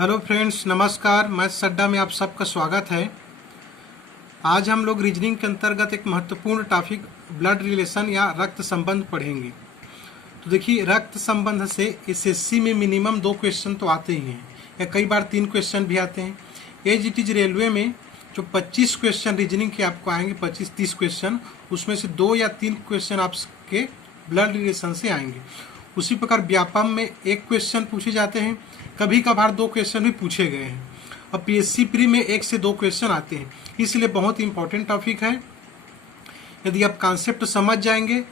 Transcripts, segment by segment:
Hello friends, नमस्कार। Math अड्डा में आप सबका स्वागत है। आज हम लोग रीजनिंग के अंतर्गत एक महत्वपूर्ण टॉपिक ब्लड रिलेशन या रक्त संबंध पढ़ेंगे। तो देखिए, रक्त संबंध से एसएससी में मिनिमम 2 क्वेश्चन तो आते ही हैं या कई बार 3 क्वेश्चन भी आते हैं। एज इट इज रेलवे में जो 25 क्वेश्चन रीजनिंग के आपको आएंगे, 25-30 क्वेश्चन, उसमें से 2 या 3 क्वेश्चन आपके ब्लड रिलेशन से आएंगे। उसी प्रकार व्यापम में 1 क्वेश्चन पूछे जाते हैं, कभी कभार 2 क्वेश्चन भी पूछे गए हैं, और पीएससी प्री में 1 से 2 क्वेश्चन आते हैं। इसलिए बहुत इंपॉर्टेंट टॉपिक है। यदि आप कॉन्सेप्ट समझ जाएंगे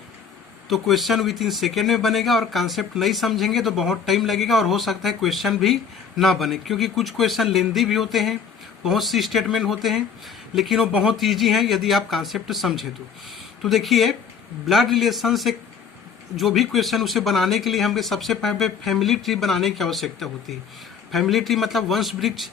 तो क्वेश्चन विद इन सेकेंड में बनेगा, और कॉन्सेप्ट नहीं समझेंगे तो बहुत टाइम लगेगा और हो सकता है क्वेश्चन भी ना बने, क्योंकि कुछ क्वेश्चन लेंदी भी होते हैं, बहुत सी स्टेटमेंट होते हैं, लेकिन वो बहुत ईजी है यदि आप कॉन्सेप्ट समझे तो देखिए, ब्लड रिलेशन से जो भी क्वेश्चन उसे बनाने के लिए हमें सबसे पहले फैमिली ट्री बनाने की आवश्यकता होती है। फैमिली ट्री मतलब वंश वृक्ष।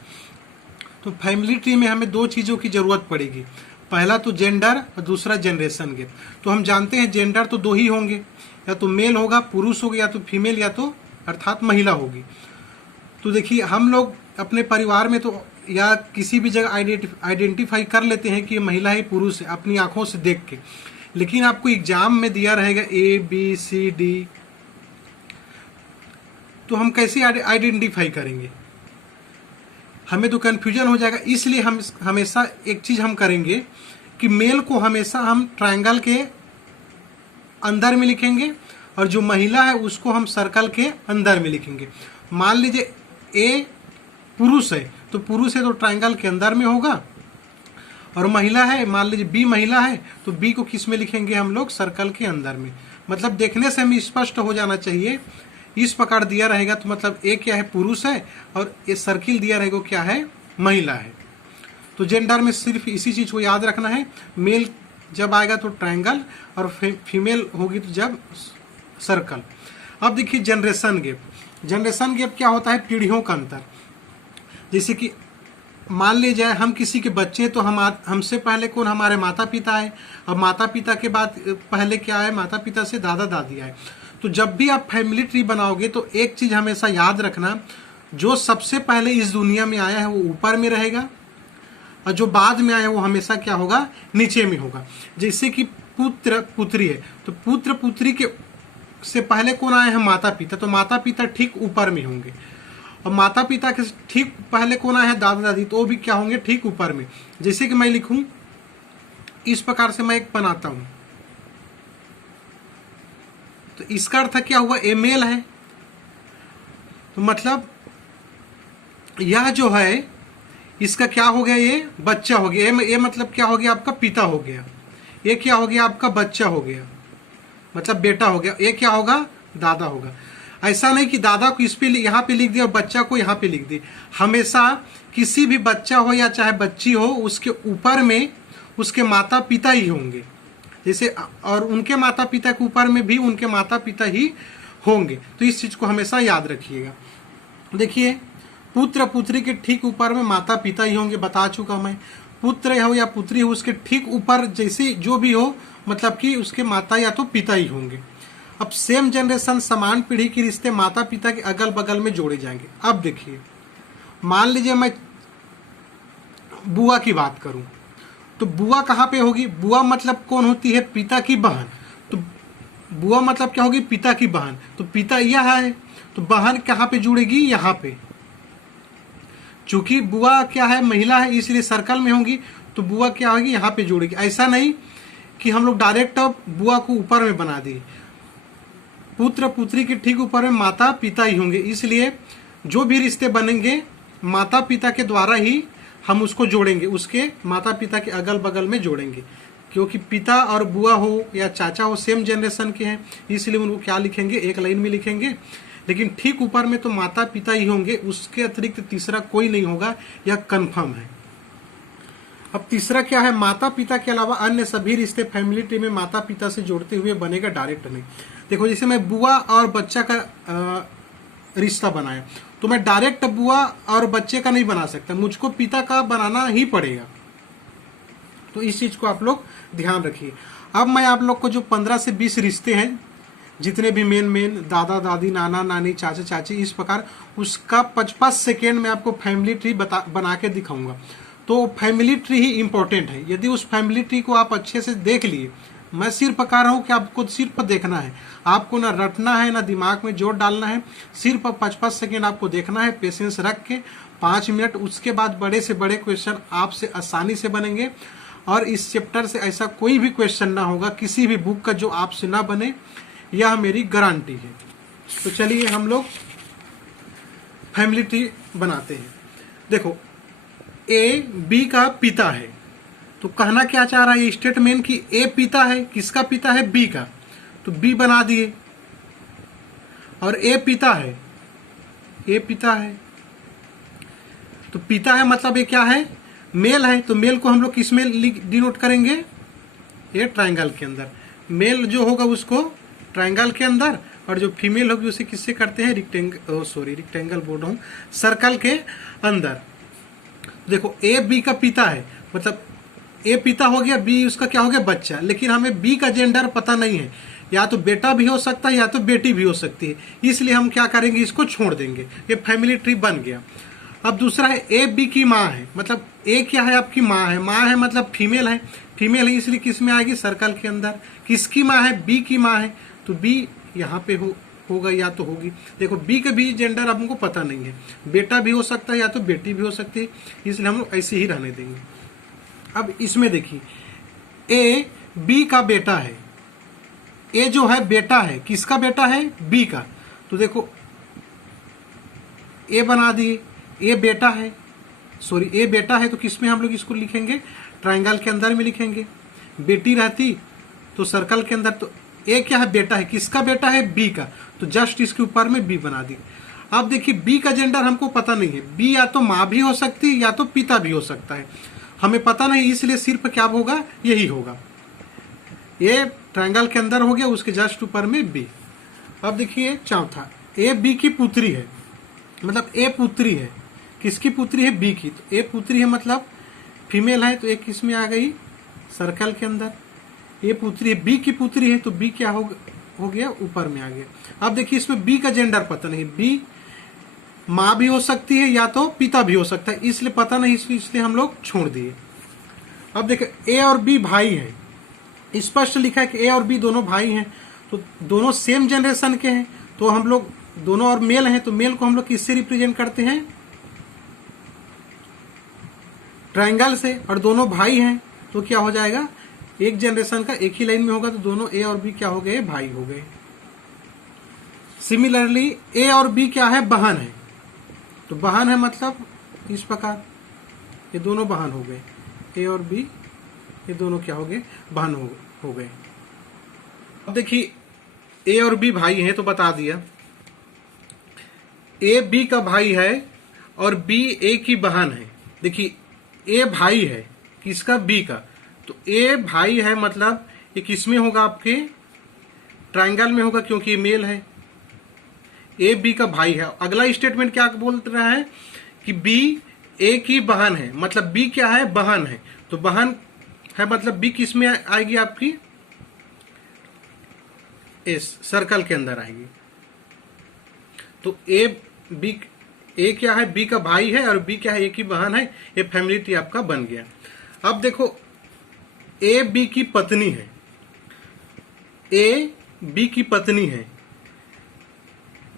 तो फैमिली ट्री में हमें 2 चीज़ों की जरूरत पड़ेगी, पहला तो जेंडर और दूसरा जनरेशन गैप। तो हम जानते हैं जेंडर तो 2 ही होंगे, या तो मेल होगा, पुरुष होगा, या तो फीमेल, या तो अर्थात महिला होगी। तो देखिए, हम लोग अपने परिवार में तो या किसी भी जगह आइडेंटिफाई कर लेते हैं कि ये महिला है पुरुष है अपनी आंखों से देख के, लेकिन आपको एग्जाम में दिया रहेगा ABCD, तो हम कैसे आइडेंटिफाई करेंगे? हमें तो कंफ्यूजन हो जाएगा। इसलिए हम हमेशा एक चीज हम करेंगे कि मेल को हमेशा हम ट्रायंगल के अंदर में लिखेंगे, और जो महिला है उसको हम सर्कल के अंदर में लिखेंगे। मान लीजिए A पुरुष है, तो पुरुष है तो ट्रायंगल के अंदर में होगा, और महिला है, मान लीजिए B महिला है, तो B को किस में लिखेंगे हम लोग? सर्कल के अंदर में। मतलब देखने से हमें स्पष्ट हो जाना चाहिए। इस प्रकार दिया रहेगा तो मतलब A क्या है? पुरुष है, और ये सर्किल दिया रहेगा क्या है? महिला है। तो जेंडर में सिर्फ इसी चीज को याद रखना है, मेल जब आएगा तो ट्रायंगल, और फीमेल होगी तो जब सर्कल। अब देखिए जनरेशन गैप। जनरेशन गैप क्या होता है? पीढ़ियों का अंतर। जैसे कि मान लीजिए हम किसी के बच्चे हैं, तो हमसे पहले कौन? हमारे माता पिता है, और माता पिता के बाद पहले क्या है? माता पिता से दादा दादी है। तो जब भी आप फैमिली ट्री बनाओगे तो एक चीज हमेशा याद रखना, जो सबसे पहले इस दुनिया में आया है वो ऊपर में रहेगा, और जो बाद में आया है वो हमेशा क्या होगा? नीचे में होगा। जैसे कि पुत्र पुत्री है, तो पुत्र पुत्री के से पहले कौन आए हैं? माता पिता। तो माता पिता ठीक ऊपर में होंगे, और माता पिता के ठीक पहले कौन आया है? दादा दादी, तो वो भी क्या होंगे? ठीक ऊपर में। जैसे कि मैं लिखूं इस प्रकार से, मैं एक बनाता हूं, तो इसका अर्थ क्या हुआ? ए मेल है, तो मतलब यह जो है इसका क्या हो गया? ये बच्चा हो गया। ए मतलब क्या हो गया? आपका पिता हो गया। ये क्या हो गया? आपका बच्चा हो गया, मतलब बेटा हो गया। ये क्या होगा? दादा होगा। ऐसा नहीं कि दादा को इस पे यहाँ पे लिख दिया और बच्चा को यहाँ पे लिख दिया। हमेशा किसी भी बच्चा हो या चाहे बच्ची हो, उसके ऊपर में उसके माता पिता ही होंगे, जैसे, और उनके माता पिता के ऊपर में भी उनके माता पिता ही होंगे। तो इस चीज को हमेशा याद रखिएगा। देखिए, पुत्र पुत्री के ठीक ऊपर में माता पिता ही होंगे, बता चुका मैं। पुत्र हो या पुत्री हो, उसके ठीक ऊपर जैसे जो भी हो, मतलब कि उसके माता या तो पिता ही होंगे। अब सेम जनरेशन, समान पीढ़ी के रिश्ते माता पिता के अगल बगल में जोड़े जाएंगे। अब देखिए, मान लीजिए मैं बुआ की बात करूं, तो बुआ कहाँ पे होगी? बुआ मतलब कौन होती है? पिता की बहन। तो बुआ मतलब क्या होगी? पिता की बहन। तो पिता यह है, तो बहन कहाँ पे जुड़ेगी? यहाँ पे। चूंकि बुआ क्या है? महिला है, इसलिए सर्कल में होंगी, तो बुआ क्या होगी? यहाँ पे जुड़ेगी। ऐसा नहीं कि हम लोग डायरेक्ट अब बुआ को ऊपर में बना दिए। पुत्र पुत्री के ठीक ऊपर में माता पिता ही होंगे, इसलिए जो भी रिश्ते बनेंगे माता पिता के द्वारा ही हम उसको जोड़ेंगे, उसके माता पिता के अगल बगल में जोड़ेंगे। क्योंकि पिता और बुआ हो या चाचा हो, सेम जनरेशन के हैं, इसलिए उनको क्या लिखेंगे? एक लाइन में लिखेंगे। लेकिन ठीक ऊपर में तो माता पिता ही होंगे, उसके अतिरिक्त तीसरा कोई नहीं होगा, यह कन्फर्म है। अब तीसरा क्या है? माता पिता के अलावा अन्य सभी रिश्ते फैमिली ट्री में माता पिता से जोड़ते हुए बनेगा, डायरेक्ट नहीं। देखो, जैसे मैं बुआ और बच्चा का रिश्ता बनाया, तो मैं डायरेक्ट बुआ और बच्चे का नहीं बना सकता, मुझको पिता का बनाना ही पड़ेगा। तो इस चीज को आप लोग ध्यान रखिए। अब मैं आप लोग को जो 15 से 20 रिश्ते हैं जितने भी मेन दादा दादी नाना नानी चाचा चाची, इस प्रकार उसका 55 सेकेंड में आपको फैमिली ट्री बना के दिखाऊंगा। तो फैमिली ट्री ही इम्पोर्टेंट है। यदि उस फैमिली ट्री को आप अच्छे से देख लिए, मैं सिर्फ बता रहा हूँ कि आपको सिर्फ देखना है, आपको ना रटना है ना दिमाग में जोर डालना है, सिर्फ 55 सेकेंड आपको देखना है पेशेंस रख के 5 मिनट। उसके बाद बड़े से बड़े क्वेश्चन आपसे आसानी से बनेंगे और इस चैप्टर से ऐसा कोई भी क्वेश्चन ना होगा किसी भी बुक का जो आपसे ना बने, यह मेरी गारंटी है। तो चलिए हम लोग फैमिली ट्री बनाते हैं। देखो ए बी का पिता है, तो कहना क्या चाह रहा है स्टेटमेंट कि ए पिता है, किसका पिता है? बी का, तो बी बना दिए। और ए पिता है, ए पिता है, तो पिता है मतलब ये क्या है? मेल है। तो मेल को हम लोग किस में डिनोट करेंगे? ये ट्रायंगल के अंदर। मेल जो होगा उसको ट्रायंगल के अंदर, और जो फीमेल होगी उसे किससे करते हैं? रिक्टेंगल बोल रहा हूँ, सर्कल के अंदर। देखो ए बी का पिता है, मतलब ए पिता हो गया, बी उसका क्या हो गया? बच्चा। लेकिन हमें बी का जेंडर पता नहीं है, या तो बेटा भी हो सकता है या तो बेटी भी हो सकती है, इसलिए हम क्या करेंगे? इसको छोड़ देंगे। ये फैमिली ट्री बन गया। अब दूसरा है ए बी की माँ है, मतलब ए क्या है? आपकी माँ है। माँ है मतलब फीमेल है, फीमेल है इसलिए किस में आएगी? सर्कल के अंदर। किसकी माँ है? बी की माँ है, तो बी यहाँ पे होगा या तो होगी। देखो बी का भी जेंडर हमको पता नहीं है, बेटा भी हो सकता है या तो बेटी भी हो सकती है, इसलिए हम लोग ऐसे ही रहने देंगे। अब इसमें देखिए ए बी का बेटा है, ए जो है बेटा है, किसका बेटा है? बी का। तो देखो ए बना दिए, ए बेटा है, ए बेटा है, तो किस में हम लोग इसको लिखेंगे? ट्रायंगल के अंदर में लिखेंगे। बेटी रहती तो सर्कल के अंदर। तो ए क्या है? बेटा है, किसका बेटा है? बी का, तो जस्ट इसके ऊपर में बी बना दी। अब देखिए बी का जेंडर हमको पता नहीं है, बी या तो माँ भी हो सकती है या तो पिता भी हो सकता है, हमें पता नहीं, इसलिए सिर्फ क्या होगा? यही होगा। ये ट्रायंगल के अंदर हो गया, उसके जस्ट ऊपर में बी। अब देखिए चौथा, ए बी की पुत्री है, मतलब ए पुत्री है, किसकी पुत्री है? बी की। तो ए पुत्री है मतलब फीमेल है, तो एक किस में आ गई? सर्कल के अंदर। ए पुत्री है, बी की पुत्री है, तो बी क्या हो गया? ऊपर में आ गया। अब देखिए इसमें बी का जेंडर पता नहीं, बी माँ भी हो सकती है या तो पिता भी हो सकता है, इसलिए पता नहीं, इसलिए हम लोग छोड़ दिए। अब देखिए ए और बी भाई है, स्पष्ट लिखा है कि ए और बी दोनों भाई हैं, तो दोनों सेम जनरेशन के हैं, तो हम लोग दोनों और मेल हैं, तो मेल को हम लोग किससे रिप्रेजेंट करते हैं? ट्रायंगल से। और दोनों भाई हैं तो क्या हो जाएगा? एक जनरेशन का एक ही लाइन में होगा, तो दोनों ए और बी क्या हो गए? भाई हो गए। सिमिलरली ए और बी क्या है? बहन है, तो बहन है मतलब इस प्रकार, ये दोनों बहन हो गए। ए और बी ये दोनों क्या हो गए? बहन हो गए। अब देखिए ए और बी भाई हैं, तो बता दिया ए बी का भाई है और बी ए की बहन है। देखिए ए भाई है, किसका? बी का, तो ए भाई है मतलब ये किस में होगा? आपके ट्रायंगल में होगा, क्योंकि ये मेल है। ए बी का भाई है। अगला स्टेटमेंट क्या बोल रहा है कि बी ए की बहन है, मतलब बी क्या है? बहन है, तो बहन है मतलब बी किस में आएगी? आपकी इस सर्कल के अंदर आएगी। तो ए बी, ए क्या है? बी का भाई है, और बी क्या है? ए की बहन है। ये फैमिली ट्री आपका बन गया। अब देखो ए बी की पत्नी है, ए बी की पत्नी है,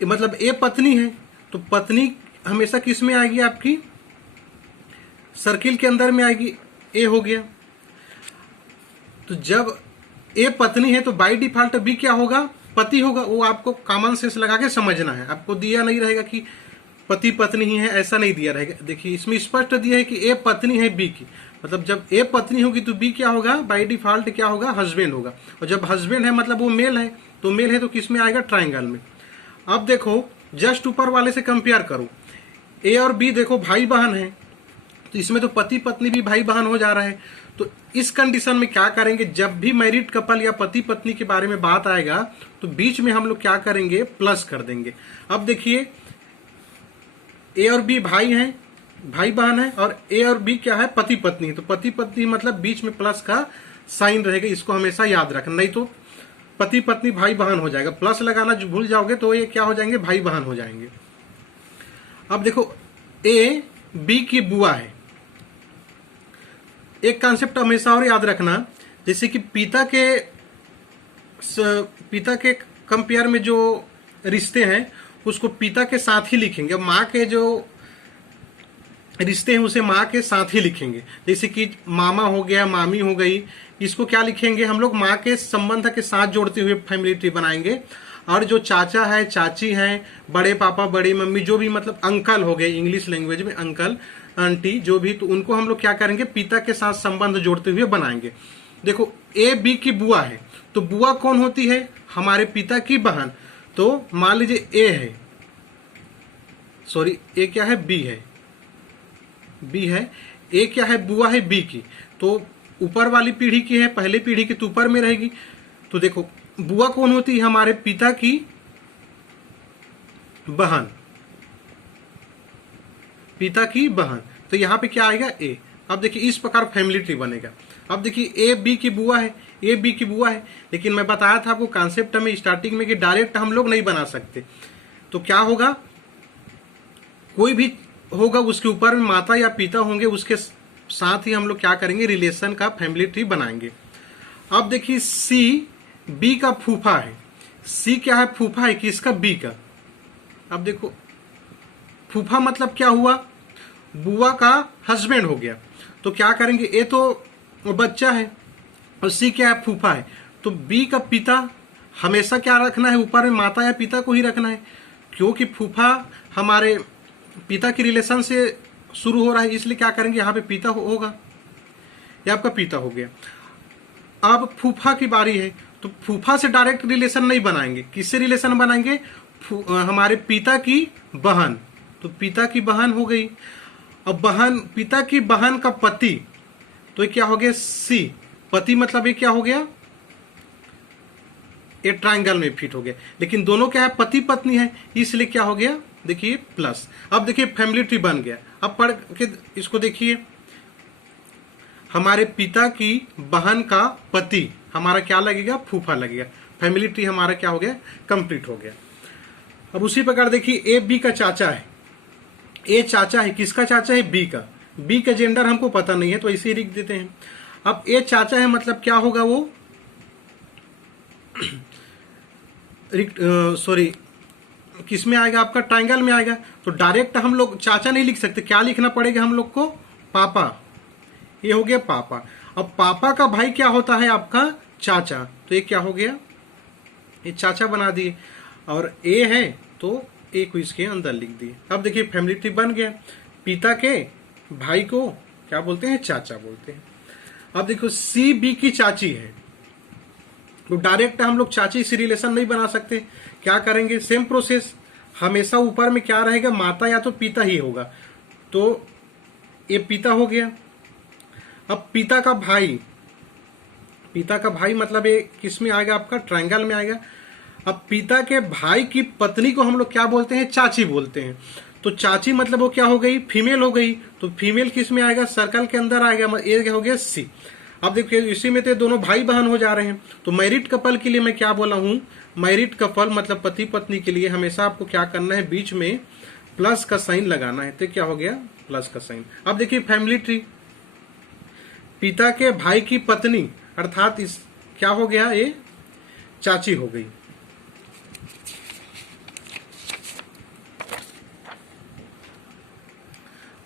मतलब ए पत्नी है, तो पत्नी हमेशा किस में आएगी? आपकी सर्किल के अंदर में आएगी, ए हो गया। तो जब ए पत्नी है तो बाय डिफॉल्ट बी क्या होगा? पति होगा। वो आपको कॉमन सेंस लगा के समझना है, आपको दिया नहीं रहेगा कि पति पत्नी ही है, ऐसा नहीं दिया रहेगा। देखिए इसमें स्पष्ट दिया है कि ए पत्नी है बी की, मतलब जब ए पत्नी होगी तो बी क्या होगा? बाय डिफॉल्ट क्या होगा? हस्बैंड होगा। और जब हस्बैंड है मतलब वो मेल है, तो मेल है तो किस में आएगा? ट्रायंगल में। अब देखो जस्ट ऊपर वाले से कंपेयर करो, ए और बी देखो भाई बहन है, तो इसमें तो पति पत्नी भी भाई बहन हो जा रहा है। तो इस कंडीशन में क्या करेंगे? जब भी मैरिड कपल या पति पत्नी के बारे में बात आएगा तो बीच में हम लोग क्या करेंगे? प्लस कर देंगे। अब देखिए ए और बी भाई हैं, भाई बहन है, और ए और बी क्या है? पति पत्नी। तो पति पत्नी मतलब बीच में प्लस का साइन रहेगा, इसको हमेशा याद रखना, नहीं तो पति पत्नी भाई बहन हो जाएगा, प्लस लगाना जो भूल जाओगे तो ये क्या हो जाएंगे, भाई बहन हो जाएंगे। अब देखो ए बी की बुआ है। एक कॉन्सेप्ट हमेशा और याद रखना, जैसे कि पिता के कंपेयर में जो रिश्ते हैं उसको पिता के साथ ही लिखेंगे। अब माँ के जो रिश्ते हैं उसे माँ के साथ ही लिखेंगे। जैसे कि मामा हो गया, मामी हो गई, इसको क्या लिखेंगे हम लोग, माँ के संबंध के साथ जोड़ते हुए फैमिली ट्री बनाएंगे। और जो चाचा है, चाची है, बड़े पापा, बड़ी मम्मी, जो भी मतलब अंकल हो गए इंग्लिश लैंग्वेज में, अंकल आंटी जो भी, तो उनको हम लोग क्या करेंगे, पिता के साथ संबंध जोड़ते हुए बनाएंगे। देखो ए बी की बुआ है, तो बुआ कौन होती है, हमारे पिता की बहन। तो मान लीजिए ए है, सॉरी ए क्या है, बी है, बी है, ए क्या है, बुआ है बी की, तो ऊपर वाली पीढ़ी की है, पहले पीढ़ी की, तो ऊपर में रहेगी। तो देखो बुआ कौन होती है, हमारे पिता की बहन, पिता की बहन, तो यहां पे क्या आएगा, ए। अब देखिए इस प्रकार फैमिली ट्री बनेगा। अब देखिए ए बी की बुआ है, ए बी की बुआ है, लेकिन मैं बताया था आपको कॉन्सेप्ट में स्टार्टिंग में कि डायरेक्ट हम लोग नहीं बना सकते। तो क्या होगा, कोई भी होगा उसके ऊपर में माता या पिता होंगे, उसके साथ ही हम लोग क्या करेंगे, रिलेशन का फैमिली ट्री बनाएंगे। अब देखिए सी बी का फूफा है। सी क्या है, फूफा है किसका, बी का। अब देखो फूफा मतलब क्या हुआ, बुआ का हस्बैंड हो गया। तो क्या करेंगे, ए तो बच्चा है और सी क्या है, फूफा है, तो बी का पिता हमेशा क्या रखना है, ऊपर में माता या पिता को ही रखना है, क्योंकि फूफा हमारे पिता की रिलेशन से शुरू हो रहा है, इसलिए क्या करेंगे, यहाँ पे पिता होगा, ये आपका पिता हो गया। अब फूफा की बारी है, तो फूफा से डायरेक्ट रिलेशन नहीं बनाएंगे, किससे रिलेशन बनाएंगे, हमारे पिता की बहन, तो पिता की बहन हो गई। अब बहन, पिता की बहन का पति, तो ये क्या हो गया, सी, पति मतलब ये क्या हो गया, ये ट्रायंगल में फिट हो गया, लेकिन दोनों क्या है, पति पत्नी है, इसलिए क्या हो गया, देखिए प्लस। अब देखिए फैमिली ट्री बन गया। अब पढ़ के इसको देखिए, हमारे पिता की बहन का पति हमारा क्या लगेगा, फूफा लगेगा। फैमिली ट्री हमारा क्या हो गया, कंप्लीट हो गया। अब उसी प्रकार देखिए ए बी का चाचा है, ए चाचा है, किसका चाचा है, बी का। बी का जेंडर हमको पता नहीं है तो इसे लिख देते हैं। अब ए चाचा है मतलब क्या होगा, वो सॉरी किस में आएगा, आपका ट्रायंगल में आएगा। तो डायरेक्ट हम लोग चाचा नहीं लिख सकते, क्या लिखना पड़ेगा हम लोग को, पापा, ये हो गया पापा। अब पापा का भाई क्या होता है, आपका चाचा, तो ये क्या हो गया, ये चाचा बना दिए। और ए है तो ए को इसके अंदर लिख दिए। अब देखिए फैमिली ट्री बन गया। पिता के भाई को क्या बोलते हैं, चाचा बोलते हैं। अब देखो सी बी की चाची है, तो डायरेक्ट हम लोग चाची से रिलेशन नहीं बना सकते, क्या करेंगे, सेम प्रोसेस, हमेशा ऊपर में क्या रहेगा, माता या तो पिता ही होगा, तो ये पिता हो गया। अब पिता का भाई, पिता का भाई मतलब ये किस में आएगा, आपका ट्रायंगल में आएगा। अब पिता के भाई की पत्नी को हम लोग क्या बोलते हैं, चाची बोलते हैं, तो चाची मतलब वो क्या हो गई, फीमेल हो गई, तो फीमेल किस में आएगा, सर्कल के अंदर आएगा, ये हो गया सी। अब देखिए इसी में तो दोनों भाई बहन हो जा रहे हैं, तो मैरिड कपल के लिए मैं क्या बोला हूं, मैरिड कपल मतलब पति पत्नी के लिए हमेशा आपको क्या करना है, बीच में प्लस का साइन लगाना है, तो क्या हो गया, प्लस का साइन। अब देखिए फैमिली ट्री, पिता के भाई की पत्नी अर्थात इस क्या हो गया, ये चाची हो गई।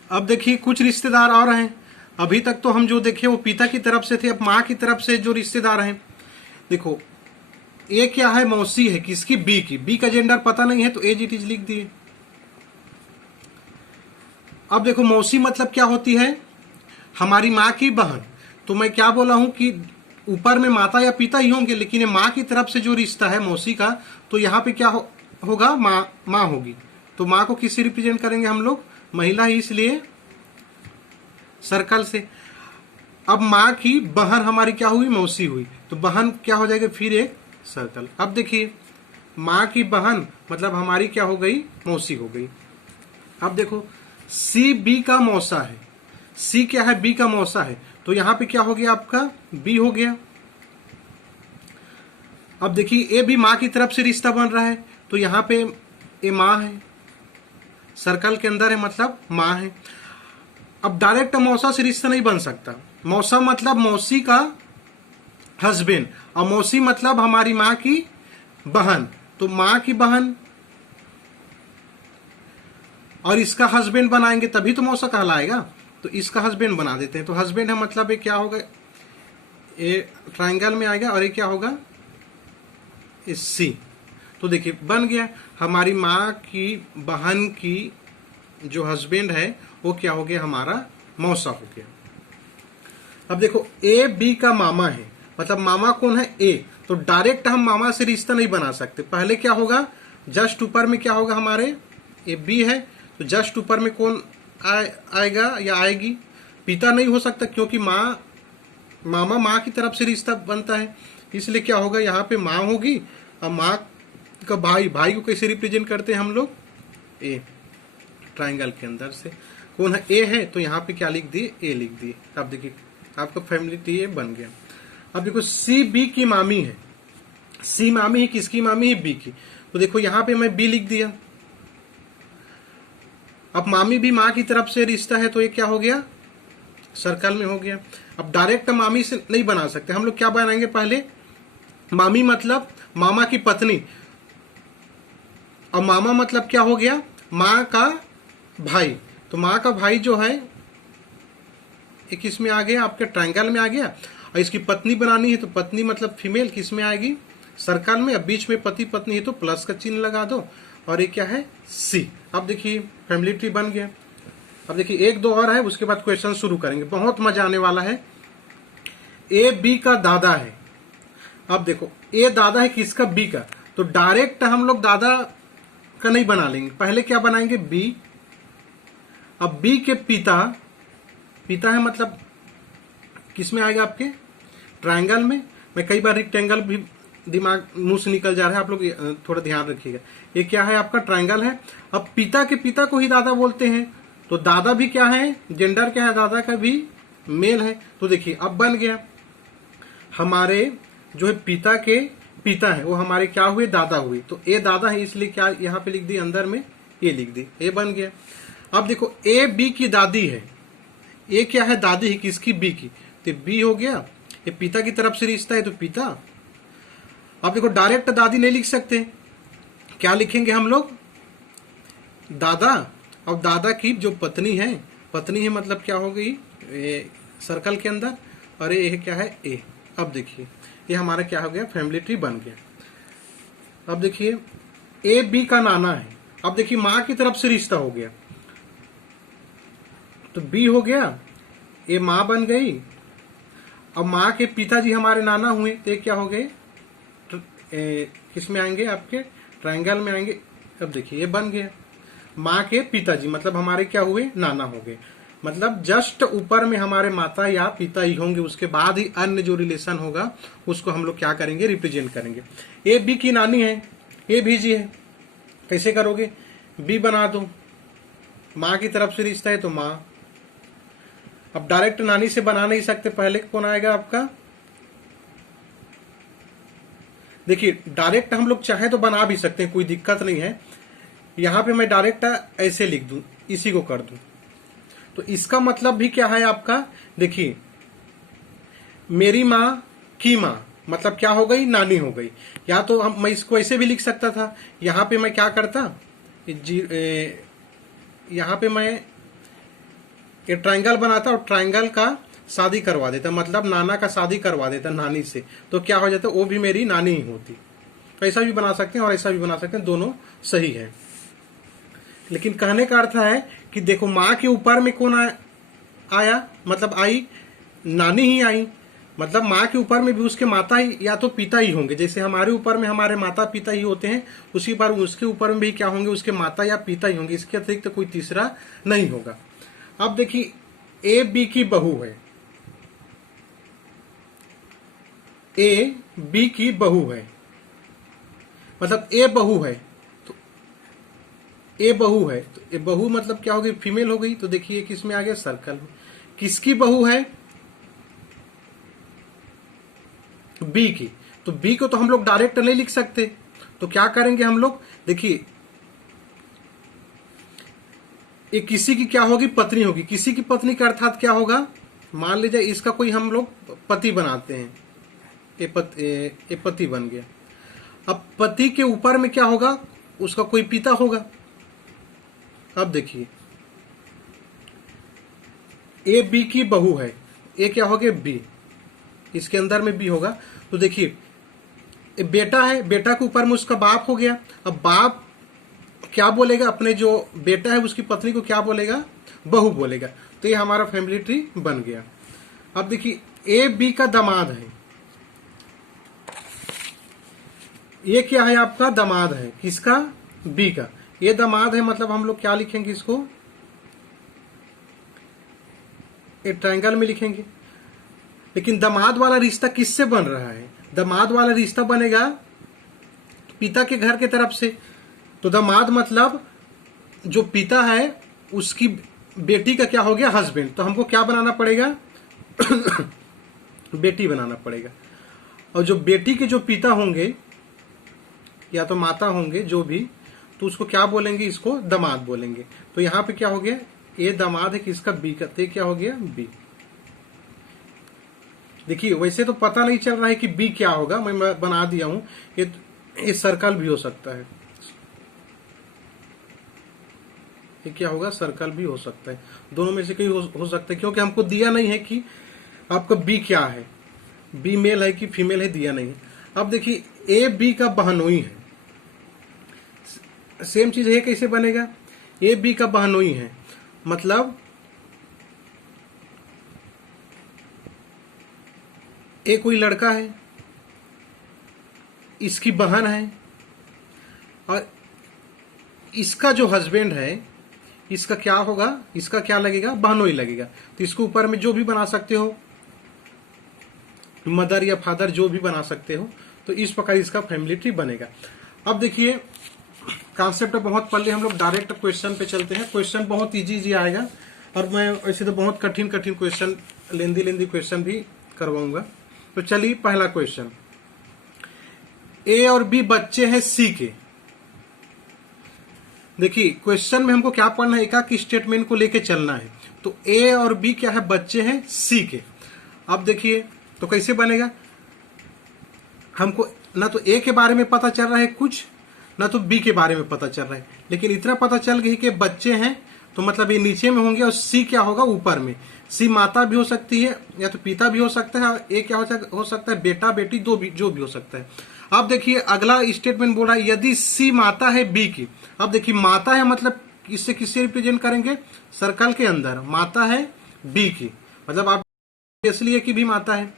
अब देखिए कुछ रिश्तेदार और हैं, अभी तक तो हम जो देखे वो पिता की तरफ से थे, अब माँ की तरफ से जो रिश्तेदार हैं, देखो ए क्या है, मौसी है, किसकी, बी की। बी का जेंडर पता नहीं है तो एज इट इज लिख दिए। अब देखो मौसी मतलब क्या होती है, हमारी माँ की बहन, तो मैं क्या बोला हूं कि ऊपर में माता या पिता ही होंगे, लेकिन ये माँ की तरफ से जो रिश्ता है मौसी का, तो यहाँ पे क्या होगा, माँ होगी, तो माँ को किससे रिप्रेजेंट करेंगे हम लोग, महिला ही, इसलिए सर्कल से। अब माँ की बहन हमारी क्या हुई, मौसी हुई, तो बहन क्या हो जाएगा, फिर एक सर्कल। अब देखिए माँ की बहन मतलब हमारी क्या हो गई, मौसी हो गई। अब देखो सी बी का मौसा है, सी क्या है, बी का मौसा है, तो यहां पे क्या हो गया, आपका बी हो गया। अब देखिए ए भी माँ की तरफ से रिश्ता बन रहा है, तो यहाँ पे ए माँ है, सर्कल के अंदर है मतलब माँ है। अब डायरेक्ट मौसा से रिश्ता नहीं बन सकता। मौसा मतलब मौसी का हस्बैंड, और मौसी मतलब हमारी माँ की बहन, तो माँ की बहन और इसका हस्बैंड बनाएंगे तभी तो मौसा कहलाएगा। तो इसका हस्बैंड बना देते हैं, तो हस्बैंड है मतलब ये क्या होगा, ये ट्रायंगल में आएगा, और ये क्या होगा, ये सी। तो देखिए बन गया, हमारी माँ की बहन की जो हस्बैंड है वो क्या हो गया, हमारा मौसा हो गया। अब देखो ए बी का मामा है, मतलब मामा कौन है, ए, तो डायरेक्ट हम मामा से रिश्ता नहीं बना सकते। पहले क्या होगा, जस्ट ऊपर में क्या होगा, हमारे ए बी है, तो जस्ट ऊपर में कौन आएगा या आएगी, पिता नहीं हो सकता, क्योंकि मामा माँ की तरफ से रिश्ता बनता है, इसलिए क्या होगा, यहाँ पे माँ होगी, और माँ का भाई, भाई को कैसे रिप्रेजेंट करते हैं हम लोग, ए, ट्राइंगल के अंदर से कौन है, ए है, तो यहाँ पे क्या लिख दिए, ए लिख दिए। अब देखिए आपका फैमिली ट्री ये बन गया। अब देखो सी बी की मामी है, सी मामी है, किसकी मामी है, बी की, तो देखो यहाँ पे मैं बी लिख दिया। अब मामी भी माँ की तरफ से रिश्ता है, तो ये क्या हो गया, सर्कल में हो गया। अब डायरेक्ट मामी से नहीं बना सकते, हम लोग क्या बनाएंगे, पहले मामी मतलब मामा की पत्नी, और मामा मतलब क्या हो गया, माँ का भाई, तो माँ का भाई जो है एक किस में आ गया, आपके ट्रायंगल में आ गया। और इसकी पत्नी बनानी है, तो पत्नी मतलब फीमेल किस में आएगी, सर्कल में। अब बीच में पति पत्नी है तो प्लस का चिन्ह लगा दो, और ये क्या है, सी। अब देखिए फैमिली ट्री बन गया। अब देखिए एक दो और है, उसके बाद क्वेश्चन शुरू करेंगे, बहुत मजा आने वाला है। ए बी का दादा है। अब देखो ए दादा है किसका, बी का, तो डायरेक्ट हम लोग दादा का नहीं बना लेंगे, पहले क्या बनाएंगे, बी। अब बी के पिता, पिता है मतलब किस में आएगा, आपके ट्रायंगल में। मैं कई बार रेक्टेंगल भी दिमाग मुंह से निकल जा रहा है, आप लोग थोड़ा ध्यान रखिएगा। ये क्या है, आपका ट्रायंगल है। अब पिता के पिता को ही दादा बोलते हैं, तो दादा भी क्या है, जेंडर क्या है, दादा का भी मेल है। तो देखिए अब बन गया, हमारे जो है पिता के पिता है वो हमारे क्या हुए, दादा हुए। तो ए दादा है, इसलिए क्या यहाँ पे लिख दी, अंदर में ए लिख दी, ए बन गया। अब देखो ए बी की दादी है, ए क्या है, दादी है किसकी, बी की, तो बी हो गया। ये पिता की तरफ से रिश्ता है तो पिता। अब देखो डायरेक्ट दादी नहीं लिख सकते, क्या लिखेंगे हम लोग, दादा। अब दादा की जो पत्नी है, पत्नी है मतलब क्या हो गई, सर्कल के अंदर, और ये क्या है, ए। अब देखिए ये हमारा क्या हो गया, फैमिली ट्री बन गया। अब देखिए ए बी का नाना है। अब देखिए माँ की तरफ से रिश्ता हो गया, तो बी हो गया, ये माँ बन गई। अब माँ के पिताजी हमारे नाना हुए, तो ये क्या हो गए, किस में आएंगे, आपके ट्रायंगल में आएंगे। अब देखिए ये बन गया, माँ के पिताजी मतलब हमारे क्या हुए, नाना हो गए। मतलब जस्ट ऊपर में हमारे माता या पिता ही होंगे, उसके बाद ही अन्य जो रिलेशन होगा उसको हम लोग क्या करेंगे, रिप्रेजेंट करेंगे। ए बी की नानी है, ए भी जी है, कैसे करोगे, बी बना दो, माँ की तरफ से रिश्ता है तो माँ। अब डायरेक्ट नानी से बना नहीं सकते, पहले कौन आएगा आपका, देखिए डायरेक्ट हम लोग चाहे तो बना भी सकते हैं, कोई दिक्कत नहीं है। यहां पे मैं डायरेक्ट ऐसे लिख दूं, इसी को कर दूं, तो इसका मतलब भी क्या है आपका, देखिए मेरी माँ की माँ मतलब क्या हो गई, नानी हो गई। या तो मैं इसको ऐसे भी लिख सकता था, यहां पे मैं क्या करता, यहां पे मैं ये ट्रायंगल बनाता और ट्रायंगल का शादी करवा देता, मतलब नाना का शादी करवा देता नानी से, तो क्या हो जाता, वो भी मेरी नानी ही होती। तो ऐसा भी बना सकते हैं और ऐसा भी बना सकते हैं, दोनों सही है। लेकिन कहने का अर्थ है कि देखो माँ के ऊपर में कौन आया, मतलब आई, नानी ही आई, मतलब माँ के ऊपर में भी उसके माता ही या तो पिता ही होंगे। जैसे हमारे ऊपर में हमारे माता पिता ही होते हैं, उसी पर उसके ऊपर में भी क्या होंगे, उसके माता या पिता ही होंगे, इसके अतिरिक्त कोई तीसरा नहीं होगा। अब देखिए ए बी की बहू है, ए बी की बहू है, मतलब ए बहू है, तो ए बहू है, तो ए बहू मतलब क्या होगी, फीमेल हो गई। तो देखिए किस में आ गया, सर्कल में। किसकी बहू है, बी की, तो बी को तो हम लोग डायरेक्ट नहीं लिख सकते, तो क्या करेंगे हम लोग, देखिए ये किसी की क्या होगी, पत्नी होगी। किसी की पत्नी का अर्थात क्या होगा, मान लीजिए इसका कोई हम लोग पति बनाते हैं, ये पति बन गया। अब पति के ऊपर में क्या होगा, उसका कोई पिता होगा। अब देखिए ए बी की बहू है, ए क्या हो गया बी, इसके अंदर में बी होगा। तो देखिए बेटा है, बेटा के ऊपर में उसका बाप हो गया। अब बाप क्या बोलेगा, अपने जो बेटा है उसकी पत्नी को क्या बोलेगा, बहू बोलेगा। तो ये हमारा फैमिली ट्री बन गया। अब देखिए ए बी का दामाद है, ये क्या है आपका दामाद है, किसका, बी का। ये दामाद है, मतलब हम लोग क्या लिखेंगे इसको, एक ट्रायंगल में लिखेंगे। लेकिन दामाद वाला रिश्ता किससे बन रहा है, दामाद वाला रिश्ता बनेगा पिता के घर के तरफ से। तो दामाद मतलब जो पिता है उसकी बेटी का क्या हो गया, हस्बैंड। तो हमको क्या बनाना पड़ेगा बेटी बनाना पड़ेगा। और जो बेटी के जो पिता होंगे या तो माता होंगे जो भी, तो उसको क्या बोलेंगे, इसको दामाद बोलेंगे। तो यहाँ पे क्या हो गया, ये दामाद है किसका, बी का। तो क्या हो गया बी। देखिए वैसे तो पता नहीं चल रहा है कि बी क्या होगा, मैं बना दिया हूं। ये सर्कल भी हो सकता है, ये क्या होगा, सर्कल भी हो सकता है। दोनों में से कोई हो सकता है, क्योंकि हमको दिया नहीं है कि आपका बी क्या है, बी मेल है कि फीमेल है, दिया नहीं है। अब देखिए ए बी का बहनोई है, सेम चीज है, कैसे बनेगा, ए बी का बहनोई है, मतलब ए कोई लड़का है, इसकी बहन है, और इसका जो हस्बैंड है इसका क्या होगा, इसका क्या लगेगा, बहनोई लगेगा। तो इसके ऊपर में जो भी बना सकते हो, मदर या फादर जो भी बना सकते हो। तो इस प्रकार इसका फैमिली ट्री बनेगा। अब देखिए कॉन्सेप्ट बहुत पहले हम लोग डायरेक्ट क्वेश्चन पे चलते हैं। क्वेश्चन बहुत इजी आएगा, और मैं वैसे तो बहुत कठिन क्वेश्चन, लेंदी क्वेश्चन भी करवाऊंगा। तो चलिए पहला क्वेश्चन, ए और बी बच्चे हैं सी के। देखिए क्वेश्चन में हमको क्या पढ़ना है, एक स्टेटमेंट को लेके चलना है। तो ए और बी क्या है, बच्चे हैं सी के। अब देखिए तो कैसे बनेगा, हमको ना तो ए के बारे में पता चल रहा है कुछ, ना तो बी के बारे में पता चल रहा है, लेकिन इतना पता चल गई कि बच्चे हैं, तो मतलब ये नीचे में होंगे, और सी क्या होगा, ऊपर में। सी माता भी हो सकती है, या तो पिता भी हो सकता है, और ए क्या हो सकता है, बेटा बेटी जो भी हो सकता है। अब देखिए अगला स्टेटमेंट बोल रहा है, यदि सी माता है बी की। अब देखिए माता है मतलब इससे किससे रिप्रेजेंट करेंगे, सर्कल के अंदर माता है बी की, मतलब आप इसलिए कि भी माता है।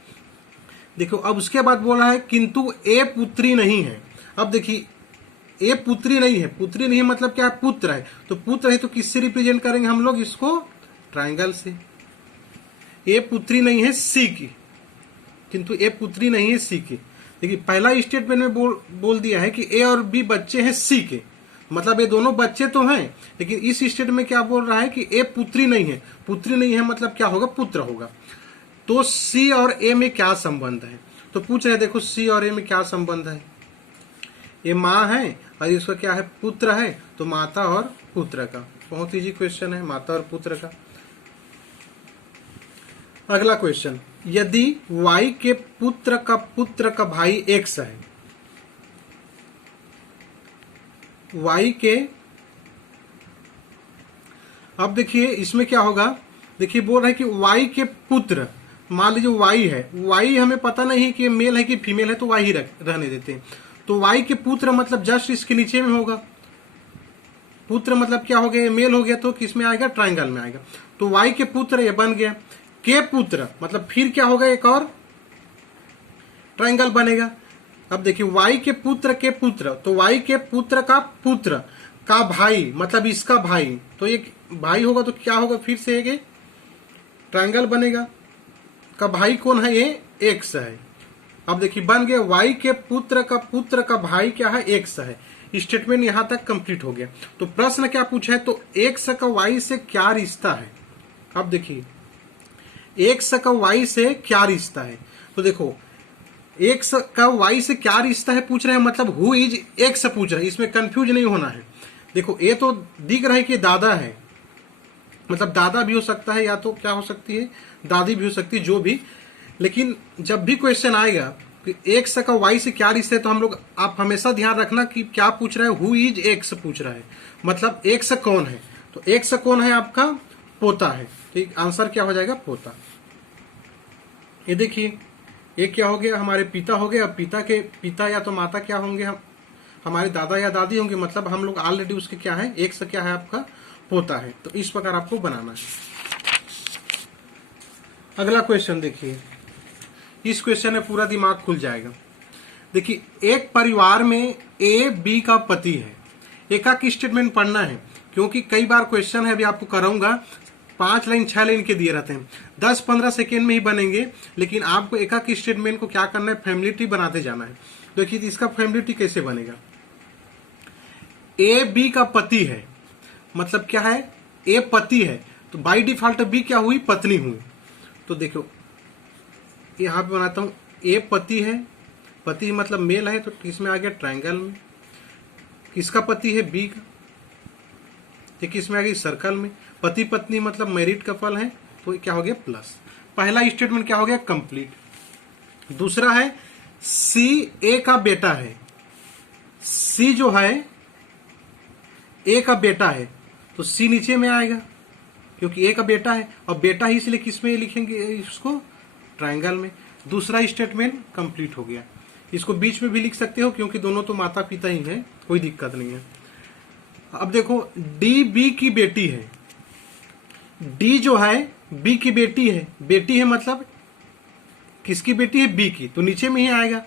देखो अब उसके बाद बोला है किंतु ए पुत्री नहीं है। अब देखिए ए पुत्री नहीं है, पुत्री नहीं है मतलब क्या है, पुत्र है। तो पुत्र है तो किससे रिप्रेजेंट करेंगे हम लोग इसको, ट्रायंगल से। ए पुत्री नहीं है सी की, किंतु ए पुत्री नहीं है सी की। देखिए पहला स्टेटमेंट में बोल दिया है कि ए और बी बच्चे हैं सी के, मतलब ये दोनों बच्चे तो हैं, लेकिन इस स्टेटमेंट में क्या बोल रहा है कि ए पुत्री नहीं है। पुत्री नहीं है मतलब क्या होगा, पुत्र होगा। तो सी और ए में क्या संबंध है, तो पूछ रहे देखो सी और ए में क्या संबंध है। ये माँ है और इसका क्या है, पुत्र है। तो माता और पुत्र का, बहुत इजी क्वेश्चन है, माता और पुत्र का। अगला क्वेश्चन, यदि y के पुत्र का भाई x है, y के, अब देखिए इसमें क्या होगा, देखिए बोल रहा है कि y के पुत्र, मान लीजिए y है, y हमें पता नहीं है कि मेल है कि फीमेल है, तो y ही रहने देते हैं। तो y के पुत्र मतलब जस्ट इसके नीचे में होगा, पुत्र मतलब क्या हो गया, मेल हो गया, तो किस में आएगा, ट्रायंगल में आएगा। तो y के पुत्र ये बन गया। के पुत्र मतलब फिर क्या होगा, एक और ट्रायंगल बनेगा। अब देखिए y के पुत्र, तो y के पुत्र का भाई मतलब इसका भाई, तो एक भाई होगा, तो क्या होगा, फिर से एक ट्रायंगल बनेगा। का भाई कौन है, ये x है। अब देखिए बन गया y के पुत्र का भाई क्या है, x है। स्टेटमेंट यहां तक कंप्लीट हो गया। तो प्रश्न क्या पूछा है, तो x का y से क्या रिश्ता है। अब देखिए x का y से क्या रिश्ता है, तो देखो एक्स का वाई से क्या रिश्ता है पूछ रहे हैं, मतलब हु इज एक्स पूछ रहे हैं, इसमें कंफ्यूज नहीं होना है। देखो ये तो दिख रहा है कि दादा है, मतलब दादा भी हो सकता है या तो क्या हो सकती है दादी भी हो सकती है, जो भी। लेकिन जब भी क्वेश्चन आएगा कि एक्स का वाई से क्या रिश्ता है, तो हम लोग आप हमेशा ध्यान रखना कि क्या पूछ रहा है, हु इज एक्स पूछ रहा है, मतलब एक्स कौन है। तो एक्स कौन है, आपका पोता है। ठीक, आंसर क्या हो जाएगा, पोता। ये देखिए ये क्या हो गया, हमारे पिता हो गए। अब पिता के पिता या तो माता क्या होंगे, हम हमारे दादा या दादी होंगे, मतलब हम लोग ऑलरेडी उसके क्या है, एक्स क्या है आपका पोता है। तो इस प्रकार आपको बनाना है। अगला क्वेश्चन देखिए, इस क्वेश्चन में पूरा दिमाग खुल जाएगा। देखिए, एक परिवार में ए बी का पति है। एकाक स्टेटमेंट पढ़ना है, क्योंकि कई बार क्वेश्चन है, अभी आपको कराऊंगा 5 लाइन 6 लाइन के दिए रहते हैं, 10-15 सेकेंड में ही बनेंगे। लेकिन आपको एकाक स्टेटमेंट को क्या करना है, फैमिली ट्री बनाते जाना है। देखिए इसका फैमिली ट्री कैसे बनेगा। ए बी का पति है, मतलब क्या है, ए पति है, तो बाय डिफॉल्ट बी क्या हुई, पत्नी हुई। तो देखो यहां पे बनाता हूं, ए पति है, पति मतलब मेल है, तो इसमें आ गया ट्रायंगल में। किसका पति है, बी का, ये किसमें आ गई, सर्कल में। पति पत्नी मतलब मैरिड कपल है, तो क्या हो गया प्लस। पहला स्टेटमेंट क्या हो गया, कंप्लीट। दूसरा है सी ए का बेटा है। सी जो है ए का बेटा है, तो सी नीचे में आएगा क्योंकि ए का बेटा है, और बेटा ही इसलिए किस में लिखेंगे इसको, ट्रायंगल में। दूसरा स्टेटमेंट कंप्लीट हो गया। इसको बीच में भी लिख सकते हो क्योंकि दोनों तो माता पिता ही है, कोई दिक्कत नहीं है। अब देखो डी बी की बेटी है। डी जो है बी की बेटी है, बेटी है मतलब किसकी बेटी है, बी की, तो नीचे में ही आएगा।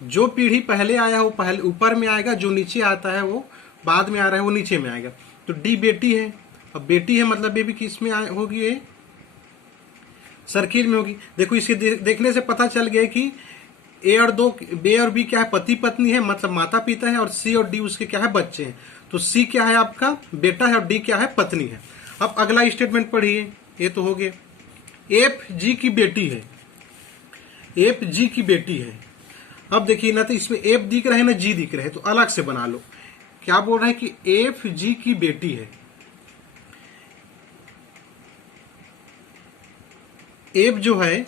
जो पीढ़ी पहले आया है वो पहले ऊपर में आएगा, जो नीचे आता है वो बाद में आ रहा है वो नीचे में आएगा। तो डी बेटी है, अब बेटी है मतलब बेबी किस में होगी, ये सर्किल में होगी। देखो इसे देखने से पता चल गया कि ए और बी क्या है, पति पत्नी है, मतलब माता पिता है, और सी और डी उसके क्या है, बच्चे हैं। तो सी क्या है आपका बेटा है, और डी क्या है, पत्नी है। अब अगला स्टेटमेंट पढ़िए, ये तो हो गया। एफ जी की बेटी है, एफ जी की बेटी है। अब देखिए ना, तो इसमें एफ दिख रहा है ना जी दिख रहा है, तो अलग से बना लो। क्या बोल रहा है कि एफ जी की बेटी है। एफ जो है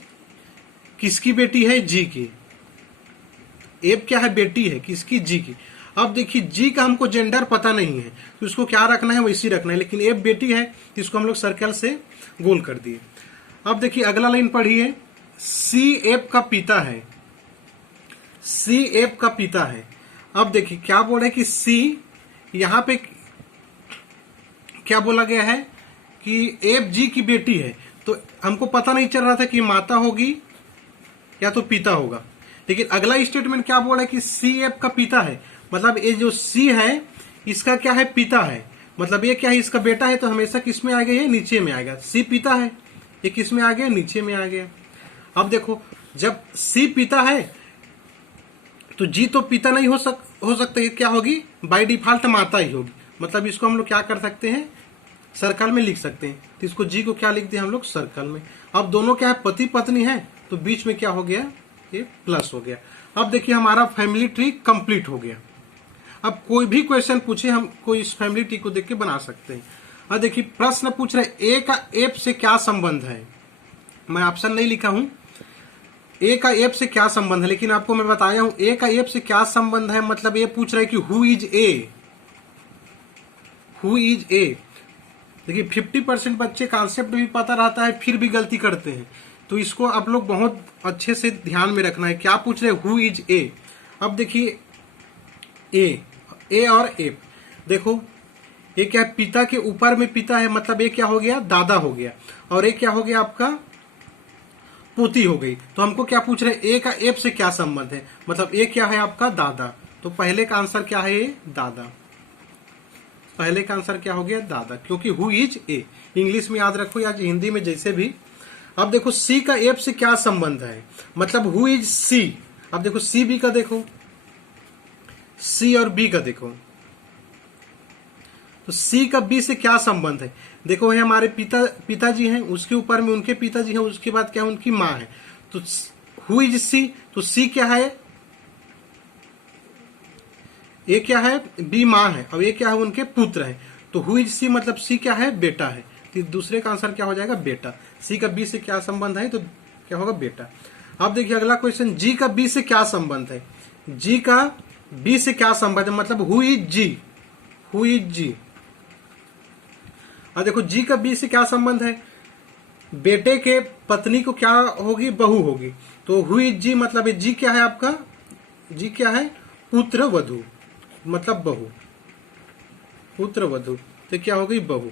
किसकी बेटी है, जी की। एफ क्या है, बेटी है किसकी, जी की। अब देखिए जी का हमको जेंडर पता नहीं है, तो इसको क्या रखना है, वैसी रखना है। लेकिन एफ बेटी है, तो इसको हम लोग सर्कल से गोल कर दिए। अब देखिए अगला लाइन पढ़िए, सी एफ का पिता है। सी एफ का पिता है। अब देखिए क्या बोल रहे हैं कि सी, यहां पे क्या बोला गया है कि एफ जी की बेटी है, तो हमको पता नहीं चल रहा था कि माता होगी या तो पिता होगा। लेकिन अगला स्टेटमेंट क्या बोल रहा है कि सी एफ का पिता है, मतलब ये जो सी है इसका क्या है, पिता है, मतलब ये क्या है, इसका बेटा है, तो हमेशा किस में आ गया, ये नीचे में आएगा। सी पिता है, ये किस में आ गया, नीचे में आ गया। अब देखो जब सी पिता है तो जी तो पिता नहीं हो सकता, ये क्या होगी, बाय डिफॉल्ट माता ही होगी। मतलब इसको हम लोग क्या कर सकते हैं, सर्कल में लिख सकते हैं। तो इसको जी को क्या लिख दिया हम लोग, सर्कल में। अब दोनों क्या है, पति पत्नी है, तो बीच में क्या हो गया, ये प्लस हो गया। अब देखिए हमारा फैमिली ट्री कंप्लीट हो गया। अब कोई भी क्वेश्चन पूछे हम कोई इस फैमिली ट्री को देख के बना सकते हैं। अब देखिए प्रश्न पूछ रहे ए का एफ से क्या संबंध है। मैं ऑप्शन नहीं लिखा हूं, ए का एफ से क्या संबंध है, लेकिन आपको मैं बताया हूं ए का एफ से क्या संबंध है। मतलब ये पूछ रहा है कि who is A, who is ए। देखिए 50% बच्चे कॉन्सेप्ट भी पता रहता है फिर भी गलती करते हैं, तो इसको आप लोग बहुत अच्छे से ध्यान में रखना है। क्या पूछ रहे, हु इज ए। अब देखिए ए और एफ, देखो ये क्या है, पिता के ऊपर में पिता है, मतलब ये क्या हो गया, दादा हो गया, और ये क्या हो गया आपका पोती हो गई। तो हमको क्या पूछ रहे, ए का एफ से क्या संबंध है, मतलब ए क्या है आपका दादा। तो पहले का आंसर क्या है, ये दादा। पहले का आंसर क्या हो गया, दादा, क्योंकि हु इज ए। इंग्लिश में याद रखो या हिंदी में जैसे भी। अब देखो सी का एफ से क्या संबंध है, मतलब हु इज सी। अब देखो सी बी का देखो, सी और बी का देखो, तो सी का बी से क्या संबंध है। देखो है हमारे पिताजी हैं, उसके ऊपर में उनके पिताजी हैं, उसके बाद क्या है उनकी माँ है। तो हु इज सी, तो सी क्या है, ये क्या है, बी माँ है, और ये क्या है, उनके पुत्र है। तो हु इज सी मतलब सी क्या है, बेटा है। तो दूसरे का आंसर क्या हो जाएगा, बेटा। सी का बी से क्या संबंध है, तो क्या होगा, बेटा। अब देखिए अगला क्वेश्चन, जी का बी से क्या संबंध है। जी का बी से क्या संबंध है, मतलब who is G, who is G. अब देखो जी का बी से क्या संबंध है, बेटे के पत्नी को क्या होगी, बहू होगी। तो हु इज जी मतलब जी क्या है आपका, जी क्या है, पुत्र वधु, मतलब बहू, पुत्र वधु। तो क्या हो गई, बहू।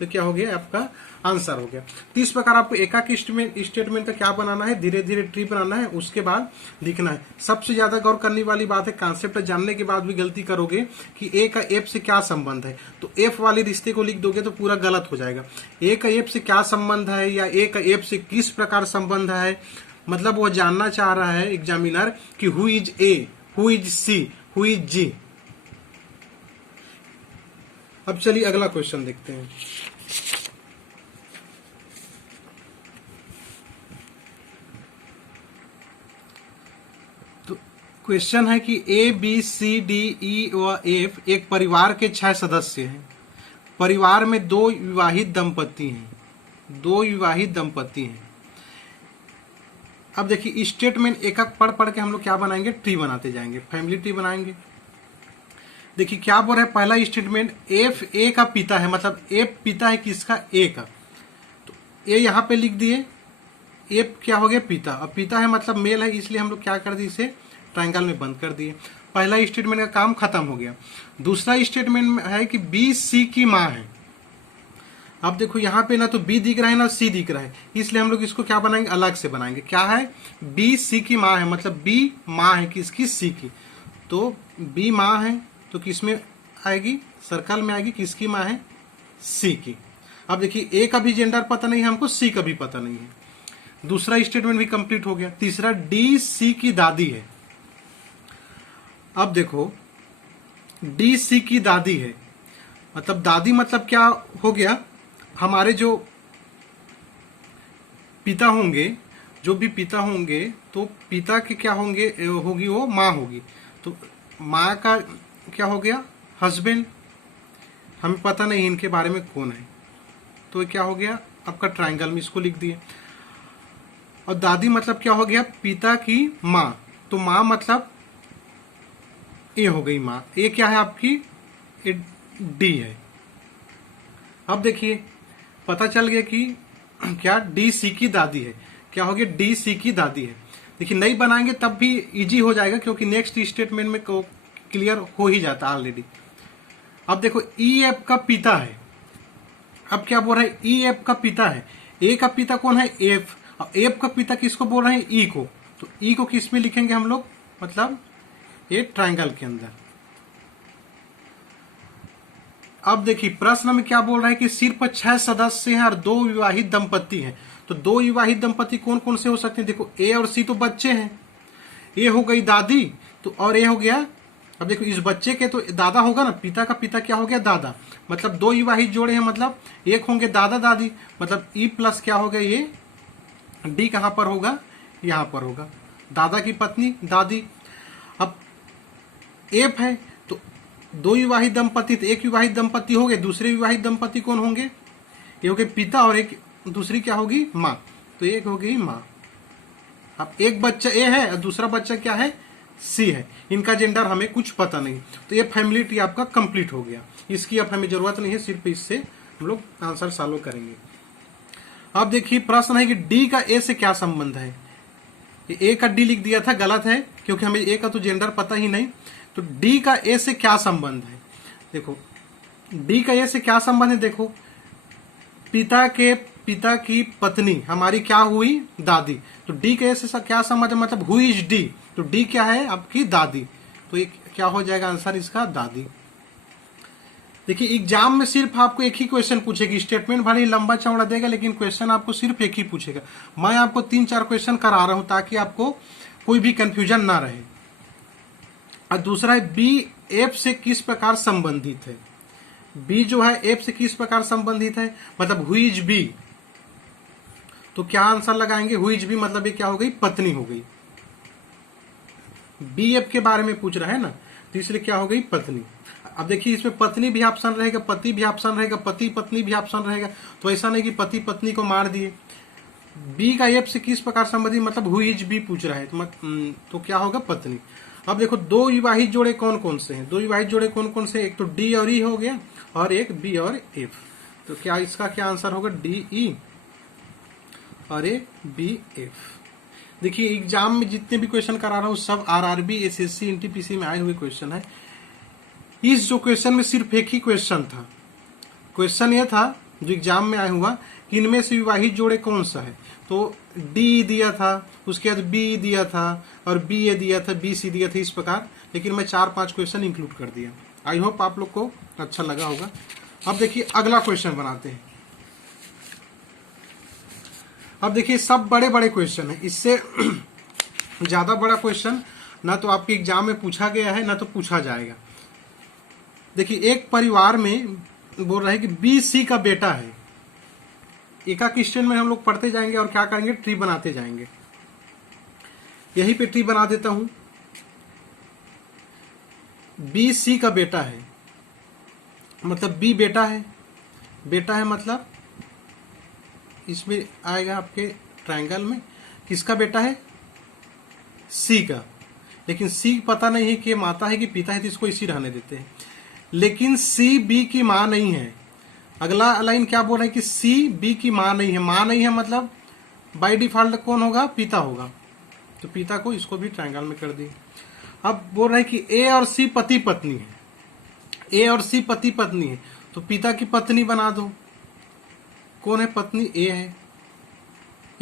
तो क्या हो गया, आपका आंसर हो गया। तो इस प्रकार आपको एकाक स्टेटमेंट का क्या बनाना है, धीरे धीरे ट्री बनाना है, उसके बाद लिखना है। सबसे ज्यादा गौर करने वाली बात है, कॉन्सेप्ट जानने के बाद भी गलती करोगे कि ए का एफ से क्या संबंध है, तो एफ वाले रिश्ते को लिख दोगे तो पूरा गलत हो जाएगा। ए का एफ से क्या संबंध है, या ए का एफ से किस प्रकार संबंध है, मतलब वो जानना चाह रहा है एग्जामिनर कि who is A, who is C, who is G. अब चलिए अगला क्वेश्चन देखते हैं। तो क्वेश्चन है कि A B C D E व एफ एक परिवार के 6 सदस्य हैं। परिवार में 2 विवाहित दंपति हैं, 2 विवाहित दंपति हैं। अब देखिए स्टेटमेंट एक एक पढ़ पढ़ के हम लोग क्या बनाएंगे, ट्री बनाते जाएंगे, फैमिली ट्री बनाएंगे। देखिए क्या बोल रहा है, पहला स्टेटमेंट, एफ ए का पिता है, मतलब एफ पिता है किसका, ए का। तो ए यहाँ पे लिख दिए, एफ क्या हो गया, पिता। अब पिता है मतलब मेल है, इसलिए हम लोग क्या कर दिए, इसे ट्रायंगल में बंद कर दिए। पहला स्टेटमेंट का काम खत्म हो गया। दूसरा स्टेटमेंट है कि बी सी की माँ है। अब देखो यहाँ पे ना तो बी दिख रहा है ना सी दिख रहा है, इसलिए हम लोग इसको क्या बनाएंगे, अलग से बनाएंगे। क्या है, बी सी की माँ है, मतलब बी माँ है किसकी, सी की। तो बी माँ है तो किसमें आएगी, सर्कल में आएगी, किसकी माँ है, सी की। अब देखिए ए का भी जेंडर पता नहीं है हमको, सी का भी पता नहीं है। दूसरा स्टेटमेंट भी कंप्लीट हो गया। तीसरा, डी सी की दादी है। अब देखो डी सी की दादी है, मतलब दादी मतलब क्या हो गया, हमारे जो पिता होंगे, जो भी पिता होंगे, तो पिता के क्या होंगे, होगी वो माँ होगी। तो माँ का क्या हो गया, हस्बैंड। हमें पता नहीं इनके बारे में कौन है, तो क्या हो गया आपका, ट्रायंगल में इसको लिख दिए। और दादी मतलब क्या हो गया, पिता की माँ। तो माँ मतलब ए हो गई माँ। ए क्या है आपकी, डी है। अब देखिए पता चल गया कि क्या, डी सी की दादी है। क्या हो गया, डी सी की दादी है। देखिए नहीं बनाएंगे तब भी इजी हो जाएगा, क्योंकि नेक्स्ट स्टेटमेंट में क्लियर हो ही जाता ऑलरेडी। अब देखो ई एफ का पिता है। अब क्या बोल रहा है, ई एफ का पिता है। ए का पिता कौन है, एफ। और एफ का पिता किसको बोल रहे हैं, ई को। तो ई को किस में लिखेंगे हम लोग, मतलब ये ट्रायंगल के अंदर। अब देखिए प्रश्न में क्या बोल रहा है कि सिर्फ 6 सदस्य हैं और 2 विवाहित दंपति हैं। तो 2 विवाहित दंपति कौन कौन से हो सकते हैं, देखो ए और सी तो बच्चे हैं, ए हो गई दादी, तो और ए हो गया। अब देखो इस बच्चे के तो दादा होगा ना, पिता का पिता क्या हो गया, दादा। मतलब 2 विवाहित जोड़े हैं, मतलब एक होंगे दादा दादी, मतलब ई प्लस क्या होगा, ये डी कहां पर होगा, यहां पर होगा, दादा की पत्नी दादी। अब एफ है तो 2 विवाहित दंपति, तो एक विवाहित दंपति हो गए, दूसरे विवाहित दंपति कौन होंगे, ये हो गए पिता, और एक दूसरी क्या होगी, माँ। तो एक हो गई माँ। अब एक बच्चा ए है और दूसरा बच्चा क्या है, सी है। इनका जेंडर हमें कुछ पता नहीं। तो ये फैमिली ट्री आपका कंप्लीट हो गया। इसकी अब हमें जरूरत नहीं है, सिर्फ इससे हम लोग आंसर सॉल्व करेंगे। अब देखिए प्रश्न है कि डी का ए से क्या संबंध है। ए का डी लिख दिया था, गलत है, क्योंकि हमें ए का तो जेंडर पता ही नहीं। तो डी का ए से क्या संबंध है, देखो डी का ए से क्या संबंध है, देखो पिता की पत्नी हमारी क्या हुई, दादी। तो डी के ए से क्या संबंध है, मतलब हु इज डी। तो डी क्या है आपकी दादी। तो ये क्या हो जाएगा आंसर इसका, दादी। देखिए एग्जाम में सिर्फ आपको एक ही क्वेश्चन पूछेगी, स्टेटमेंट भले ही लंबा चौड़ा देगा, लेकिन क्वेश्चन आपको सिर्फ एक ही पूछेगा। मैं आपको 3-4 क्वेश्चन करा रहा हूं ताकि आपको कोई भी कंफ्यूजन ना रहे। और दूसरा है बी एफ से किस प्रकार संबंधित है। बी जो है एफ से किस प्रकार संबंधित है, मतलब हु इज बी। तो क्या आंसर लगाएंगे, हु इज बी मतलब ये क्या हो गई, पत्नी हो गई। बी एफ के बारे में पूछ रहा है ना, तो इसलिए क्या हो गई, पत्नी। अब देखिए इसमें पत्नी भी ऑप्शन रहेगा, पति भी ऑप्शन रहेगा, पति पत्नी भी ऑप्शन रहेगा। तो ऐसा नहीं कि पति पत्नी को मार दिए। बी का एफ से किस प्रकार संबंधित मतलब हु इज बी पूछ रहा है, तो क्या होगा, पत्नी। अब देखो दो विवाहित जोड़े कौन कौन से हैं, दो विवाहित जोड़े कौन कौन से, एक तो डी और ई हो गया और एक बी और एफ। तो क्या इसका क्या आंसर होगा, डी ई और एक बी एफ। देखिए एग्जाम में जितने भी क्वेश्चन करा रहा हूँ सब आरआरबी, एसएससी, एनटीपीसी में आए हुए क्वेश्चन है। इस जो क्वेश्चन में सिर्फ एक ही क्वेश्चन था, क्वेश्चन ये था जो एग्जाम में आया हुआ कि इनमें से विवाहित जोड़े कौन सा है। तो डी दिया था, उसके बाद बी दिया था और बी ए दिया था, बी सी दिया था, इस प्रकार। लेकिन मैं 4-5 क्वेश्चन इंक्लूड कर दिया। आई होप आप लोग को अच्छा लगा होगा। अब देखिए अगला क्वेश्चन बनाते हैं। अब देखिए सब बड़े बड़े क्वेश्चन है, इससे ज्यादा बड़ा क्वेश्चन ना तो आपके एग्जाम में पूछा गया है ना तो पूछा जाएगा। देखिए एक परिवार में बोल रहा है कि बी सी का बेटा है। एक स्टेटमेंट में हम लोग पढ़ते जाएंगे और क्या करेंगे, ट्री बनाते जाएंगे। यहीं पे ट्री बना देता हूं। बी सी का बेटा है मतलब बी बेटा है, बेटा है मतलब इसमें आएगा आपके ट्रायंगल में किसका बेटा है, सी का। लेकिन सी पता नहीं है कि माता है कि पिता है, तो इसको इसी रहने देते हैं। लेकिन सी बी की मां नहीं है। अगला लाइन क्या बोल रहा है कि सी बी की मां नहीं है। मां नहीं है मतलब बाय डिफॉल्ट कौन होगा, पिता होगा। तो पिता को इसको भी ट्रायंगल में कर दिए। अब बोल रहा है कि ए और सी पति पत्नी है, ए और सी पति पत्नी है, तो पिता की पत्नी बना दो। कौन है पत्नी, ए है।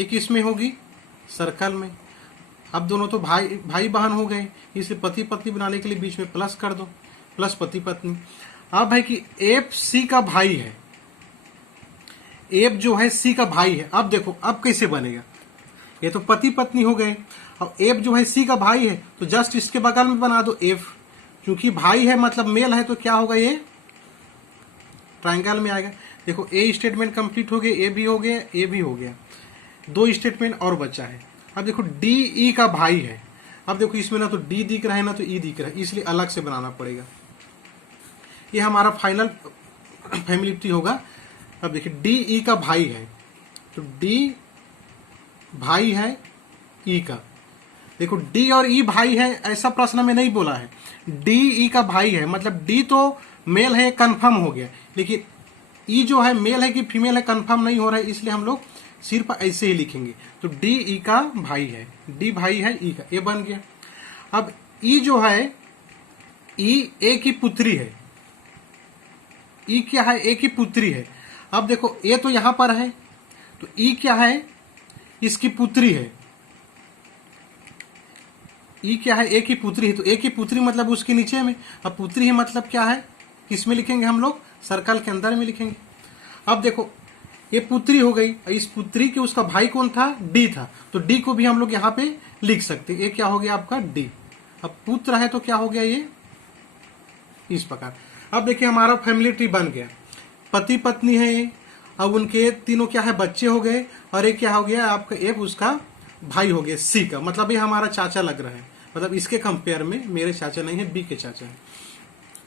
ये किस में होगी, सर्कल में। अब दोनों तो भाई भाई बहन हो गए, इसलिए पति पत्नी बनाने के लिए बीच में प्लस कर दो, प्लस पति पत्नी। अब है कि एफ सी का भाई है, एफ जो है सी का भाई है। अब देखो अब कैसे बनेगा, ये तो पति पत्नी हो गए। अब एफ जो है सी का भाई है तो जस्ट इसके बगल में बना दो एफ, क्योंकि भाई है मतलब मेल है, तो क्या होगा, ये ट्रायंगल में आएगा। देखो ए स्टेटमेंट कंप्लीट हो गया, ए भी हो गया, ए भी हो गया, दो स्टेटमेंट और बचा है। अब देखो डी ई का भाई है। अब देखो इसमें ना तो डी दिख रहा है ना तो ई दिख रहा है, इसलिए अलग से बनाना पड़ेगा। ये हमारा फाइनल फैमिली ट्री होगा। अब देखिए डी ई का भाई है, तो डी भाई है ई का। देखो डी और ई भाई है ऐसा प्रश्न में नहीं बोला है, डी ई का भाई है मतलब डी तो मेल है, कंफर्म हो गया। लेकिन ई जो है मेल है कि फीमेल है कंफर्म नहीं हो रहा है, इसलिए हम लोग सिर्फ ऐसे ही लिखेंगे। तो डी ई का भाई है, डी भाई है ई का, ये बन गया। अब ई जो है, ई ए की पुत्री है, ई क्या है, ए की पुत्री है। अब देखो ए तो यहां पर है, तो ई क्या है, इसकी पुत्री है। ई क्या है, ए की पुत्री है, तो ए की पुत्री मतलब उसके नीचे में। अब पुत्री है मतलब क्या है, किस में लिखेंगे हम लोग, सर्कल के अंदर में लिखेंगे। अब देखो ये पुत्री हो गई, इस पुत्री के उसका भाई कौन था, डी था, तो डी को भी हम लोग यहाँ पे लिख सकते हैं। ये क्या हो गया आपका डी। अब पुत्र है तो क्या हो गया, ये इस प्रकार। अब देखिए हमारा फैमिली ट्री बन गया, पति पत्नी है। अब उनके तीनों क्या है, बच्चे हो गए, और एक क्या हो गया आपका, एक उसका भाई हो गया सी का, मतलब ये हमारा चाचा लग रहा है। मतलब इसके कंपेयर में मेरे चाचा नहीं है, बी के चाचा है।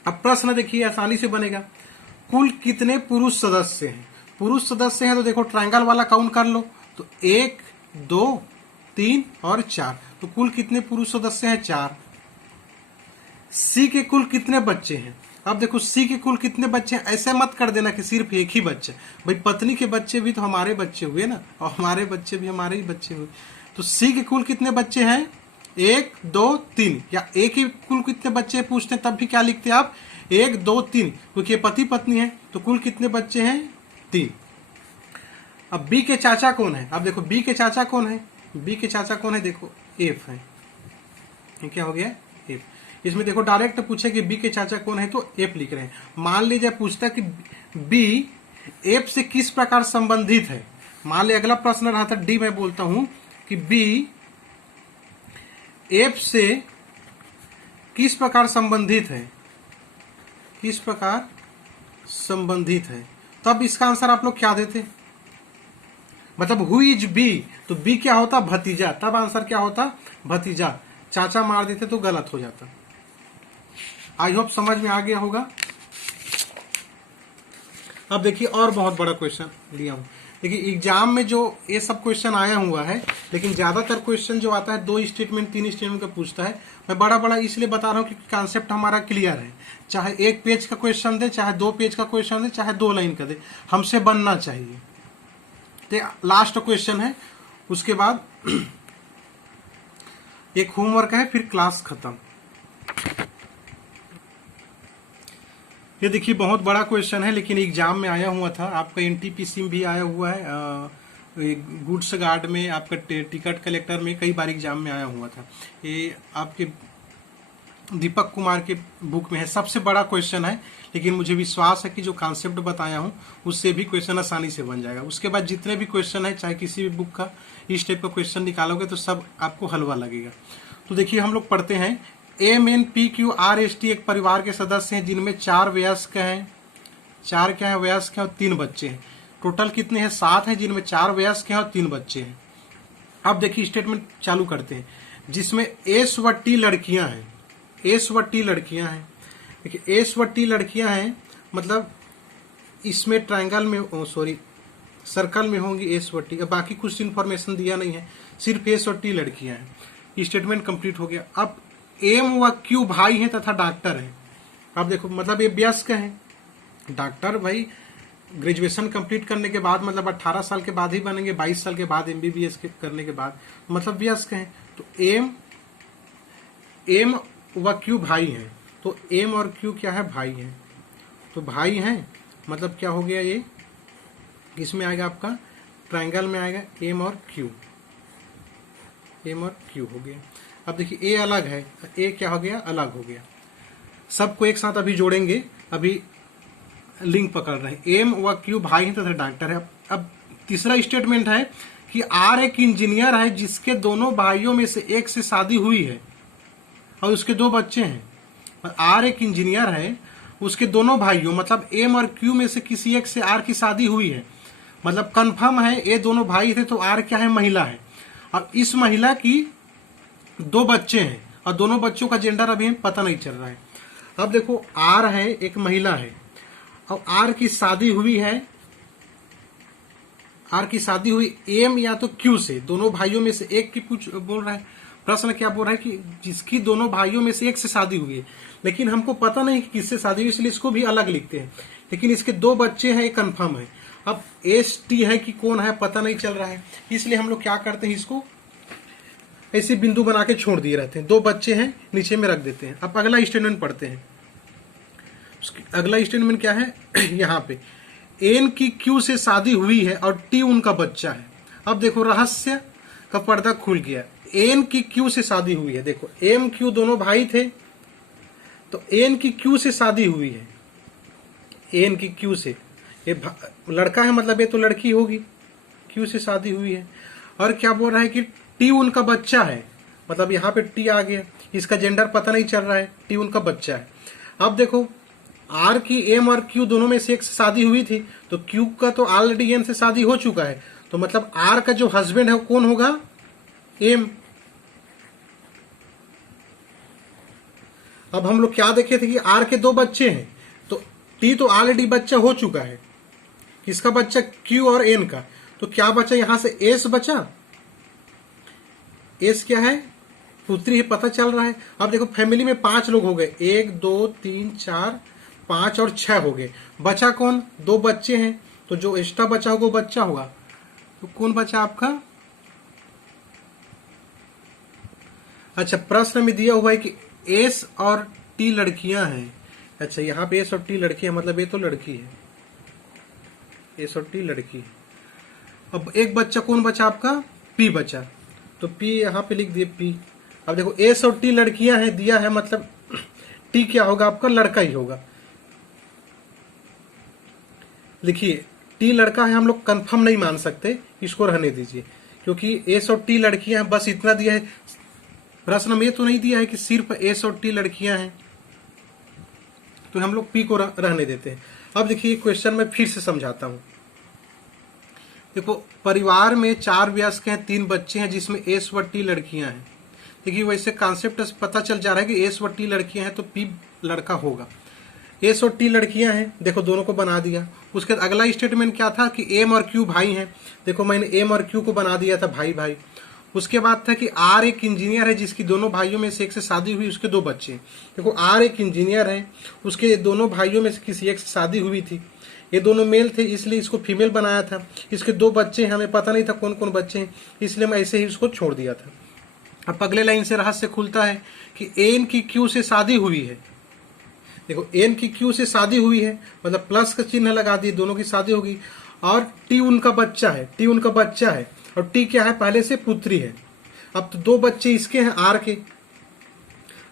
अब प्रश्न देखिए आसानी से बनेगा, कुल कितने पुरुष सदस्य हैं। पुरुष सदस्य हैं तो देखो ट्रायंगल वाला काउंट कर लो, तो 1 2 3 और 4, तो कुल कितने पुरुष सदस्य हैं, 4। सी के कुल कितने बच्चे हैं। अब देखो सी के कुल कितने बच्चे हैं, ऐसे मत कर देना कि सिर्फ एक ही बच्चे। भाई पत्नी के बच्चे भी तो हमारे बच्चे हुए ना, और हमारे बच्चे भी हमारे ही बच्चे हुए। तो सी के कुल कितने बच्चे हैं, 1 2 3, या एक ही कुल कितने बच्चे पूछते हैं तब भी क्या लिखते हैं आप, 1 2 3, क्योंकि ये पति पत्नी है तो कुल कितने बच्चे हैं, 3। अब बी के चाचा कौन है। अब देखो बी के चाचा कौन है, बी के चाचा कौन है, देखो एफ है। ये क्या हो गया, एफ। इसमें देखो डायरेक्ट पूछे कि बी के चाचा कौन है तो एफ लिख रहे हैं। मान लीजिए पूछता कि बी एफ से किस प्रकार संबंधित है। मान लीजिए अगला प्रश्न रहा था डी, मैं बोलता हूं कि बी एफ से किस प्रकार संबंधित है, किस प्रकार संबंधित है, तब इसका आंसर आप लोग क्या देते, मतलब हु इज बी, तो बी क्या होता भतीजा, तब आंसर क्या होता भतीजा। चाचा मार देते तो गलत हो जाता। आई होप समझ में आ गया होगा। अब देखिए और बहुत बड़ा क्वेश्चन लिया हूं। देखिए एग्जाम में जो ये सब क्वेश्चन आया हुआ है, लेकिन ज्यादातर क्वेश्चन जो आता है 2 स्टेटमेंट 3 स्टेटमेंट का पूछता है। मैं बड़ा बड़ा इसलिए बता रहा हूँ क्योंकि कॉन्सेप्ट हमारा क्लियर है। चाहे 1 पेज का क्वेश्चन दे, चाहे 2 पेज का क्वेश्चन दे, चाहे 2 लाइन का दे, हमसे बनना चाहिए। तो लास्ट क्वेश्चन है, उसके बाद एक होमवर्क है, फिर क्लास खत्म। ये देखिए बहुत बड़ा क्वेश्चन है, लेकिन एग्जाम में आया हुआ था। आपका एनटीपीसी में भी आया हुआ है, गुड्स गार्ड में, आपका टिकट कलेक्टर में, कई बार एग्जाम में आया हुआ था। ये आपके दीपक कुमार के बुक में है। सबसे बड़ा क्वेश्चन है, लेकिन मुझे विश्वास है कि जो कॉन्सेप्ट बताया हूँ उससे भी क्वेश्चन आसानी से बन जाएगा। उसके बाद जितने भी क्वेश्चन है, चाहे किसी भी बुक का इस टाइप का क्वेश्चन निकालोगे तो सब आपको हलवा लगेगा। तो देखिए हम लोग पढ़ते हैं, MNPQRST एक परिवार के सदस्य हैं जिनमें 4 वयस्क हैं, 4 क्या है वयस्क हैं और 3 बच्चे हैं। टोटल कितने हैं 7 हैं, जिनमें 4 वयस्क हैं और 3 बच्चे हैं। अब देखिए स्टेटमेंट चालू करते हैं, जिसमें S व T लड़कियां हैं। S व T लड़कियां हैं। देखिए S व T लड़कियां हैं, मतलब इसमें ट्रायंगल में सर्कल में होंगी S व T। बाकी कुछ इन्फॉर्मेशन दिया नहीं है, सिर्फ S और T लड़कियां हैं। स्टेटमेंट कंप्लीट हो गया। अब M व Q भाई हैं तथा डॉक्टर हैं। अब देखो मतलब ये वयस्क हैं। डॉक्टर भाई ग्रेजुएशन कंप्लीट करने के बाद, मतलब 18 साल के बाद ही बनेंगे, 22 साल के बाद MBBS करने के बाद, मतलब वयस्क हैं। तो M व Q भाई हैं, तो M और Q क्या है भाई हैं। तो भाई हैं मतलब क्या हो गया, ये इसमें आएगा आपका ट्रायंगल में आएगा M और Q, M और Q हो गया। अब देखिए A अलग है, A क्या हो गया अलग हो गया। सबको एक साथ अभी जोड़ेंगे, अभी लिंक पकड़ रहे हैं। M व Q भाई हैं तथा डॉक्टर है। अब तीसरा स्टेटमेंट है कि R एक इंजीनियर है जिसके दोनों भाइयों में से एक से शादी हुई है और उसके 2 बच्चे हैं। R एक इंजीनियर है, उसके दोनों भाइयों मतलब M और Q में से किसी एक से R की शादी हुई है। मतलब कंफर्म है ये दोनों भाई थे, तो R क्या है महिला है। अब इस महिला की 2 बच्चे हैं और दोनों बच्चों का जेंडर अभी पता नहीं चल रहा है। अब देखो R है एक महिला है और R की शादी हुई है, R की शादी हुई M या तो Q से, दोनों भाइयों में से एक की बोल रहा है। प्रश्न क्या बोल रहा है कि जिसकी दोनों भाइयों में से एक से शादी हुई है, लेकिन हमको पता नहीं कि किससे शादी हुई, इसलिए इसको भी अलग लिखते हैं। लेकिन इसके 2 बच्चे हैं, ये कंफर्म है। अब ST है कि कौन है पता नहीं चल रहा है, इसलिए हम लोग क्या करते हैं, इसको ऐसे बिंदु बना के छोड़ दिए रहते हैं। 2 बच्चे हैं नीचे में रख देते हैं। अब अगला स्टेटमेंट पढ़ते हैं। अगला स्टेटमेंट क्या है यहाँ पे N की Q से शादी हुई है और T उनका बच्चा है। अब देखो रहस्य का पर्दा खुल गया। N की Q से शादी हुई है, देखो M Q दोनों भाई थे, तो N की Q से शादी हुई है। N की Q से, ये लड़का है मतलब ये तो लड़की होगी, Q से शादी हुई है। और क्या बोल रहा है कि T उनका बच्चा है, मतलब यहाँ पे T आ गया, इसका जेंडर पता नहीं चल रहा है, T उनका बच्चा है। अब देखो R की M और Q दोनों में से एक से शादी हुई थी, तो Q का तो ऑलरेडी M से शादी हो चुका है, तो मतलब R का जो हस्बैंड है वो कौन होगा M। अब हम लोग क्या देखे थे कि R के 2 बच्चे हैं, तो T तो ऑलरेडी बच्चा हो चुका है, किसका बच्चा Q और N का। तो क्या बचा यहां से S बचा, S क्या है पुत्री है पता चल रहा है। अब देखो फैमिली में 5 लोग हो गए, 1 2 3 4 5 और 6 हो गए। बचा कौन, 2 बच्चे हैं, तो जो एक्स्ट्रा बचा होगा वो बच्चा होगा। तो कौन बचा आपका, अच्छा प्रश्न में दिया हुआ है कि S और T लड़कियां हैं। अच्छा यहाँ पे S और T लड़कियां, मतलब ये तो लड़की है, S और T लड़की है। अब एक बच्चा कौन बचा आपका P बचा, तो P यहाँ पे लिख दिए P। अब देखो S और T लड़कियां हैं दिया है, मतलब T क्या होगा आपका लड़का ही होगा। लिखिए T लड़का है, हम लोग कंफर्म नहीं मान सकते, इसको रहने दीजिए, क्योंकि S और T लड़कियां हैं, बस इतना दिया है। प्रश्न में तो नहीं दिया है कि सिर्फ S और T लड़कियां हैं, तो हम लोग P को रहने देते हैं। अब देखिए क्वेश्चन में फिर से समझाता हूं। देखो परिवार में 4 वयस्क हैं, 3 बच्चे हैं, जिसमें एस व टी लड़कियां हैं। देखिए वैसे कॉन्सेप्ट पता चल जा रहा है कि एस व टी लड़कियां हैं तो पी लड़का होगा। एस और टी लड़कियां हैं, देखो दोनों को बना दिया। उसके बाद अगला स्टेटमेंट क्या था कि एम और क्यू भाई हैं, देखो मैंने एम और क्यू को बना दिया था भाई भाई। उसके बाद था कि आर एक इंजीनियर है जिसकी दोनों भाइयों में से एक से शादी हुई, उसके 2 बच्चे हैं। देखो आर एक इंजीनियर है, उसके दोनों भाइयों में से किसी एक से शादी हुई थी, ये दोनों मेल थे इसलिए इसको फीमेल बनाया था। इसके 2 बच्चे हैं, हमें पता नहीं था कौन कौन बच्चे हैं, इसलिए मैं ऐसे ही उसको छोड़ दिया था। अब अगले लाइन से रहस्य खुलता है कि एन की क्यू से शादी हुई है। देखो एन की क्यू से शादी हुई है मतलब प्लस का चिन्ह लगा दिए, दोनों की शादी होगी। और टी उनका बच्चा है, टी उनका बच्चा है, और टी क्या है पहले से पुत्री है। अब तो 2 बच्चे इसके हैं आर के,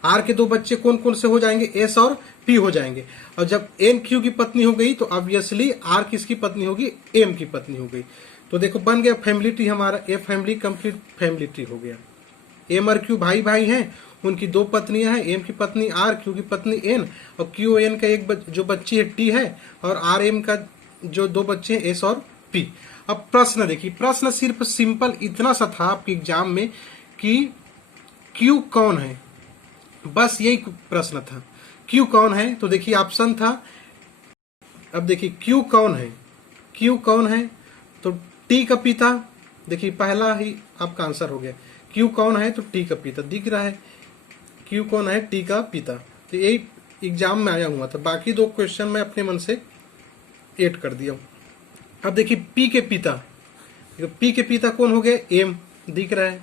आर के 2 बच्चे कौन कौन से हो जाएंगे, एस और पी हो जाएंगे। और जब एन क्यू की पत्नी हो गई तो ऑब्वियसली आर किसकी पत्नी होगी, एम की पत्नी हो गई। तो देखो बन गया फैमिली ट्री हमारा, a family complete family tree हो गया। एम और क्यू भाई भाई हैं, उनकी 2 पत्नियां हैं, एम की पत्नी आर, क्यू की पत्नी एन, और क्यू एन का एक जो बच्ची है टी है, और आर एम का जो 2 बच्चे हैं एस और पी। अब प्रश्न देखिए, प्रश्न सिर्फ सिंपल इतना सा था आपके एग्जाम में कि क्यू कौन है, बस यही प्रश्न था, क्यू कौन है। तो देखिए ऑप्शन था, अब देखिए क्यू कौन है, क्यू कौन है तो टी का पिता, देखिए पहला ही आपका आंसर हो गया। क्यू कौन है तो टी का पिता दिख रहा है, क्यू कौन है टी का पिता। तो यही एग्जाम में आया हुआ था, बाकी 2 क्वेश्चन मैं अपने मन से ऐड कर दिया हूं। अब देखिए पी के पिता, पी के पिता कौन हो गए, एम दिख रहा है,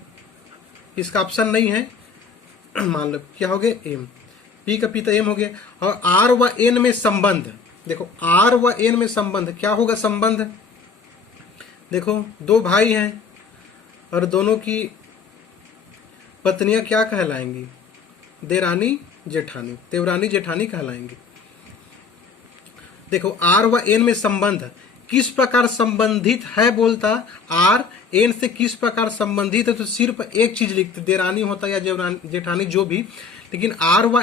इसका ऑप्शन नहीं है, मान लो क्या हो गया एम, पी का पिता एम हो गया। और आर व एन में संबंध, देखो आर व एन में संबंध क्या होगा, संबंध देखो 2 भाई हैं और दोनों की पत्नियां क्या कहलाएंगी, देरानी जेठानी, देवरानी जेठानी कहलाएंगी। देखो आर व एन में संबंध किस प्रकार संबंधित है, बोलता आर एन से किस प्रकार संबंधित है तो सिर्फ एक चीज लिखते, देरानी होता या जेठानी जो भी, लेकिन आर व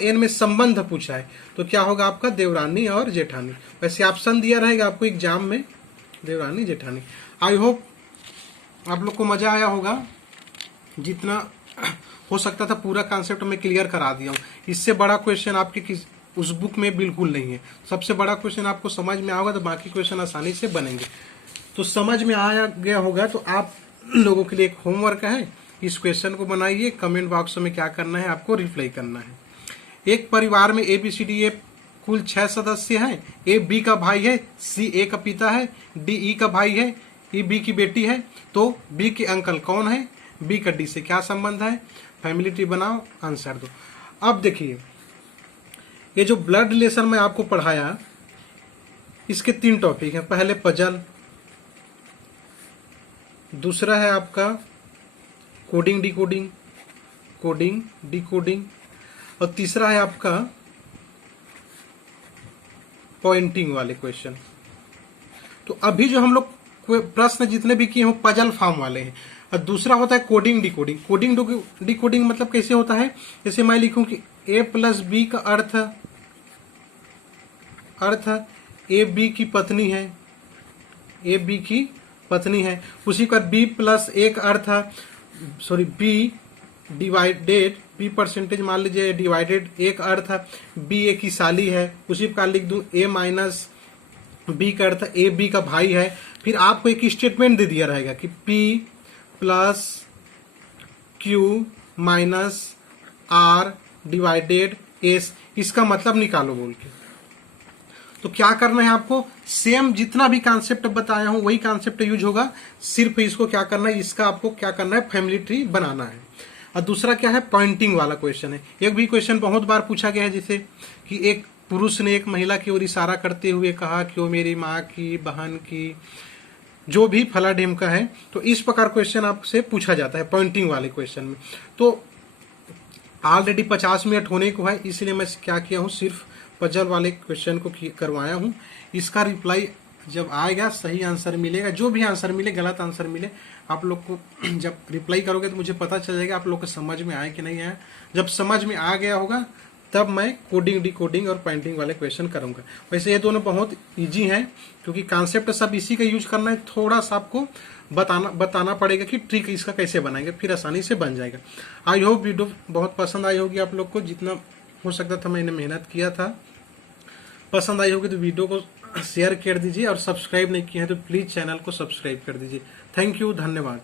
एन में संबंध पूछा है तो क्या होगा आपका, देवरानी और जेठानी। वैसे ऑप्शन दिया रहेगा आपको एग्जाम में, देवरानी जेठानी। आई होप आप लोग को मजा आया होगा, जितना हो सकता था पूरा कॉन्सेप्ट में क्लियर करा दिया हूँ। इससे बड़ा क्वेश्चन आपके उस बुक में बिल्कुल नहीं है, सबसे बड़ा क्वेश्चन आपको समझ में आएगा तो बाकी क्वेश्चन आसानी से बनेंगे। तो समझ में आ गया होगा तो आप लोगों के लिए एक होमवर्क है, इस क्वेश्चन को बनाइए, कमेंट बॉक्स में क्या करना है आपको रिप्लाई करना है। एक परिवार में ABCD कुल 6 सदस्य हैं, ए बी का भाई है, सी ए का पिता है, डी ई का भाई है, ई बी की बेटी है, तो बी के अंकल कौन है, बी का डी से क्या संबंध है, फैमिली ट्री बनाओ, आंसर दो। अब देखिए ये जो ब्लड रिलेशन में आपको पढ़ाया, इसके 3 टॉपिक हैं, पहले पजल, दूसरा है आपका कोडिंग डिकोडिंग, कोडिंग डिकोडिंग, और तीसरा है आपका पॉइंटिंग वाले क्वेश्चन। तो अभी जो हम लोग प्रश्न जितने भी किए हो पजल फॉर्म वाले हैं, और दूसरा होता है कोडिंग डिकोडिंग। कोडिंग डिकोडिंग मतलब कैसे होता है, जैसे मैं लिखूं कि a प्लस बी का अर्थ ए बी की पत्नी है, ए बी की पत्नी है, उसी का b प्लस एक अर्थ, sorry b divided, b percentage मान लीजिए डिवाइडेड एक अर्थ b ए की साली है, उसी का लिख दूं a माइनस बी का अर्थ ए बी का भाई है। फिर आपको एक स्टेटमेंट दे दिया रहेगा कि p plus Q minus R divided S, इसका मतलब निकालो बोल के। तो क्या करना है आपको, सेम जितना भी कॉन्सेप्ट बताया हूं वही कॉन्सेप्ट यूज होगा, सिर्फ इसको क्या करना है, इसका आपको क्या करना है, फैमिली ट्री बनाना है। और दूसरा क्या है, पॉइंटिंग वाला क्वेश्चन है। एक भी क्वेश्चन बहुत बार पूछा गया है, जैसे कि एक पुरुष ने एक महिला की ओर इशारा करते हुए कहा कि वो मेरी माँ की, बहन की, जो भी फला ढेम का है, तो इस प्रकार क्वेश्चन आपसे पूछा जाता है पॉइंटिंग वाले क्वेश्चन में। तो ऑलरेडी 50 मिनट होने को है, इसलिए मैं क्या किया हूँ, सिर्फ पजल वाले क्वेश्चन को करवाया हूँ। इसका रिप्लाई जब आएगा, सही आंसर मिलेगा, जो भी आंसर मिले, गलत आंसर मिले, आप लोग को जब रिप्लाई करोगे तो मुझे पता चल जाएगा आप लोग को समझ में आया कि नहीं आया। जब समझ में आ गया होगा तब मैं कोडिंग, डिकोडिंग और पेंटिंग वाले क्वेश्चन करूंगा। वैसे ये दोनों बहुत इजी हैं, क्योंकि कॉन्सेप्ट सब इसी का यूज करना है, थोड़ा सा आपको बताना पड़ेगा कि ट्रिक इसका कैसे बनाएंगे, फिर आसानी से बन जाएगा। आई होप वीडियो बहुत पसंद आई होगी आप लोग को, जितना हो सकता था मैंने मेहनत किया था। पसंद आई होगी तो वीडियो को शेयर कर दीजिए, और सब्सक्राइब नहीं किया है तो प्लीज चैनल को सब्सक्राइब कर दीजिए। थैंक यू, धन्यवाद।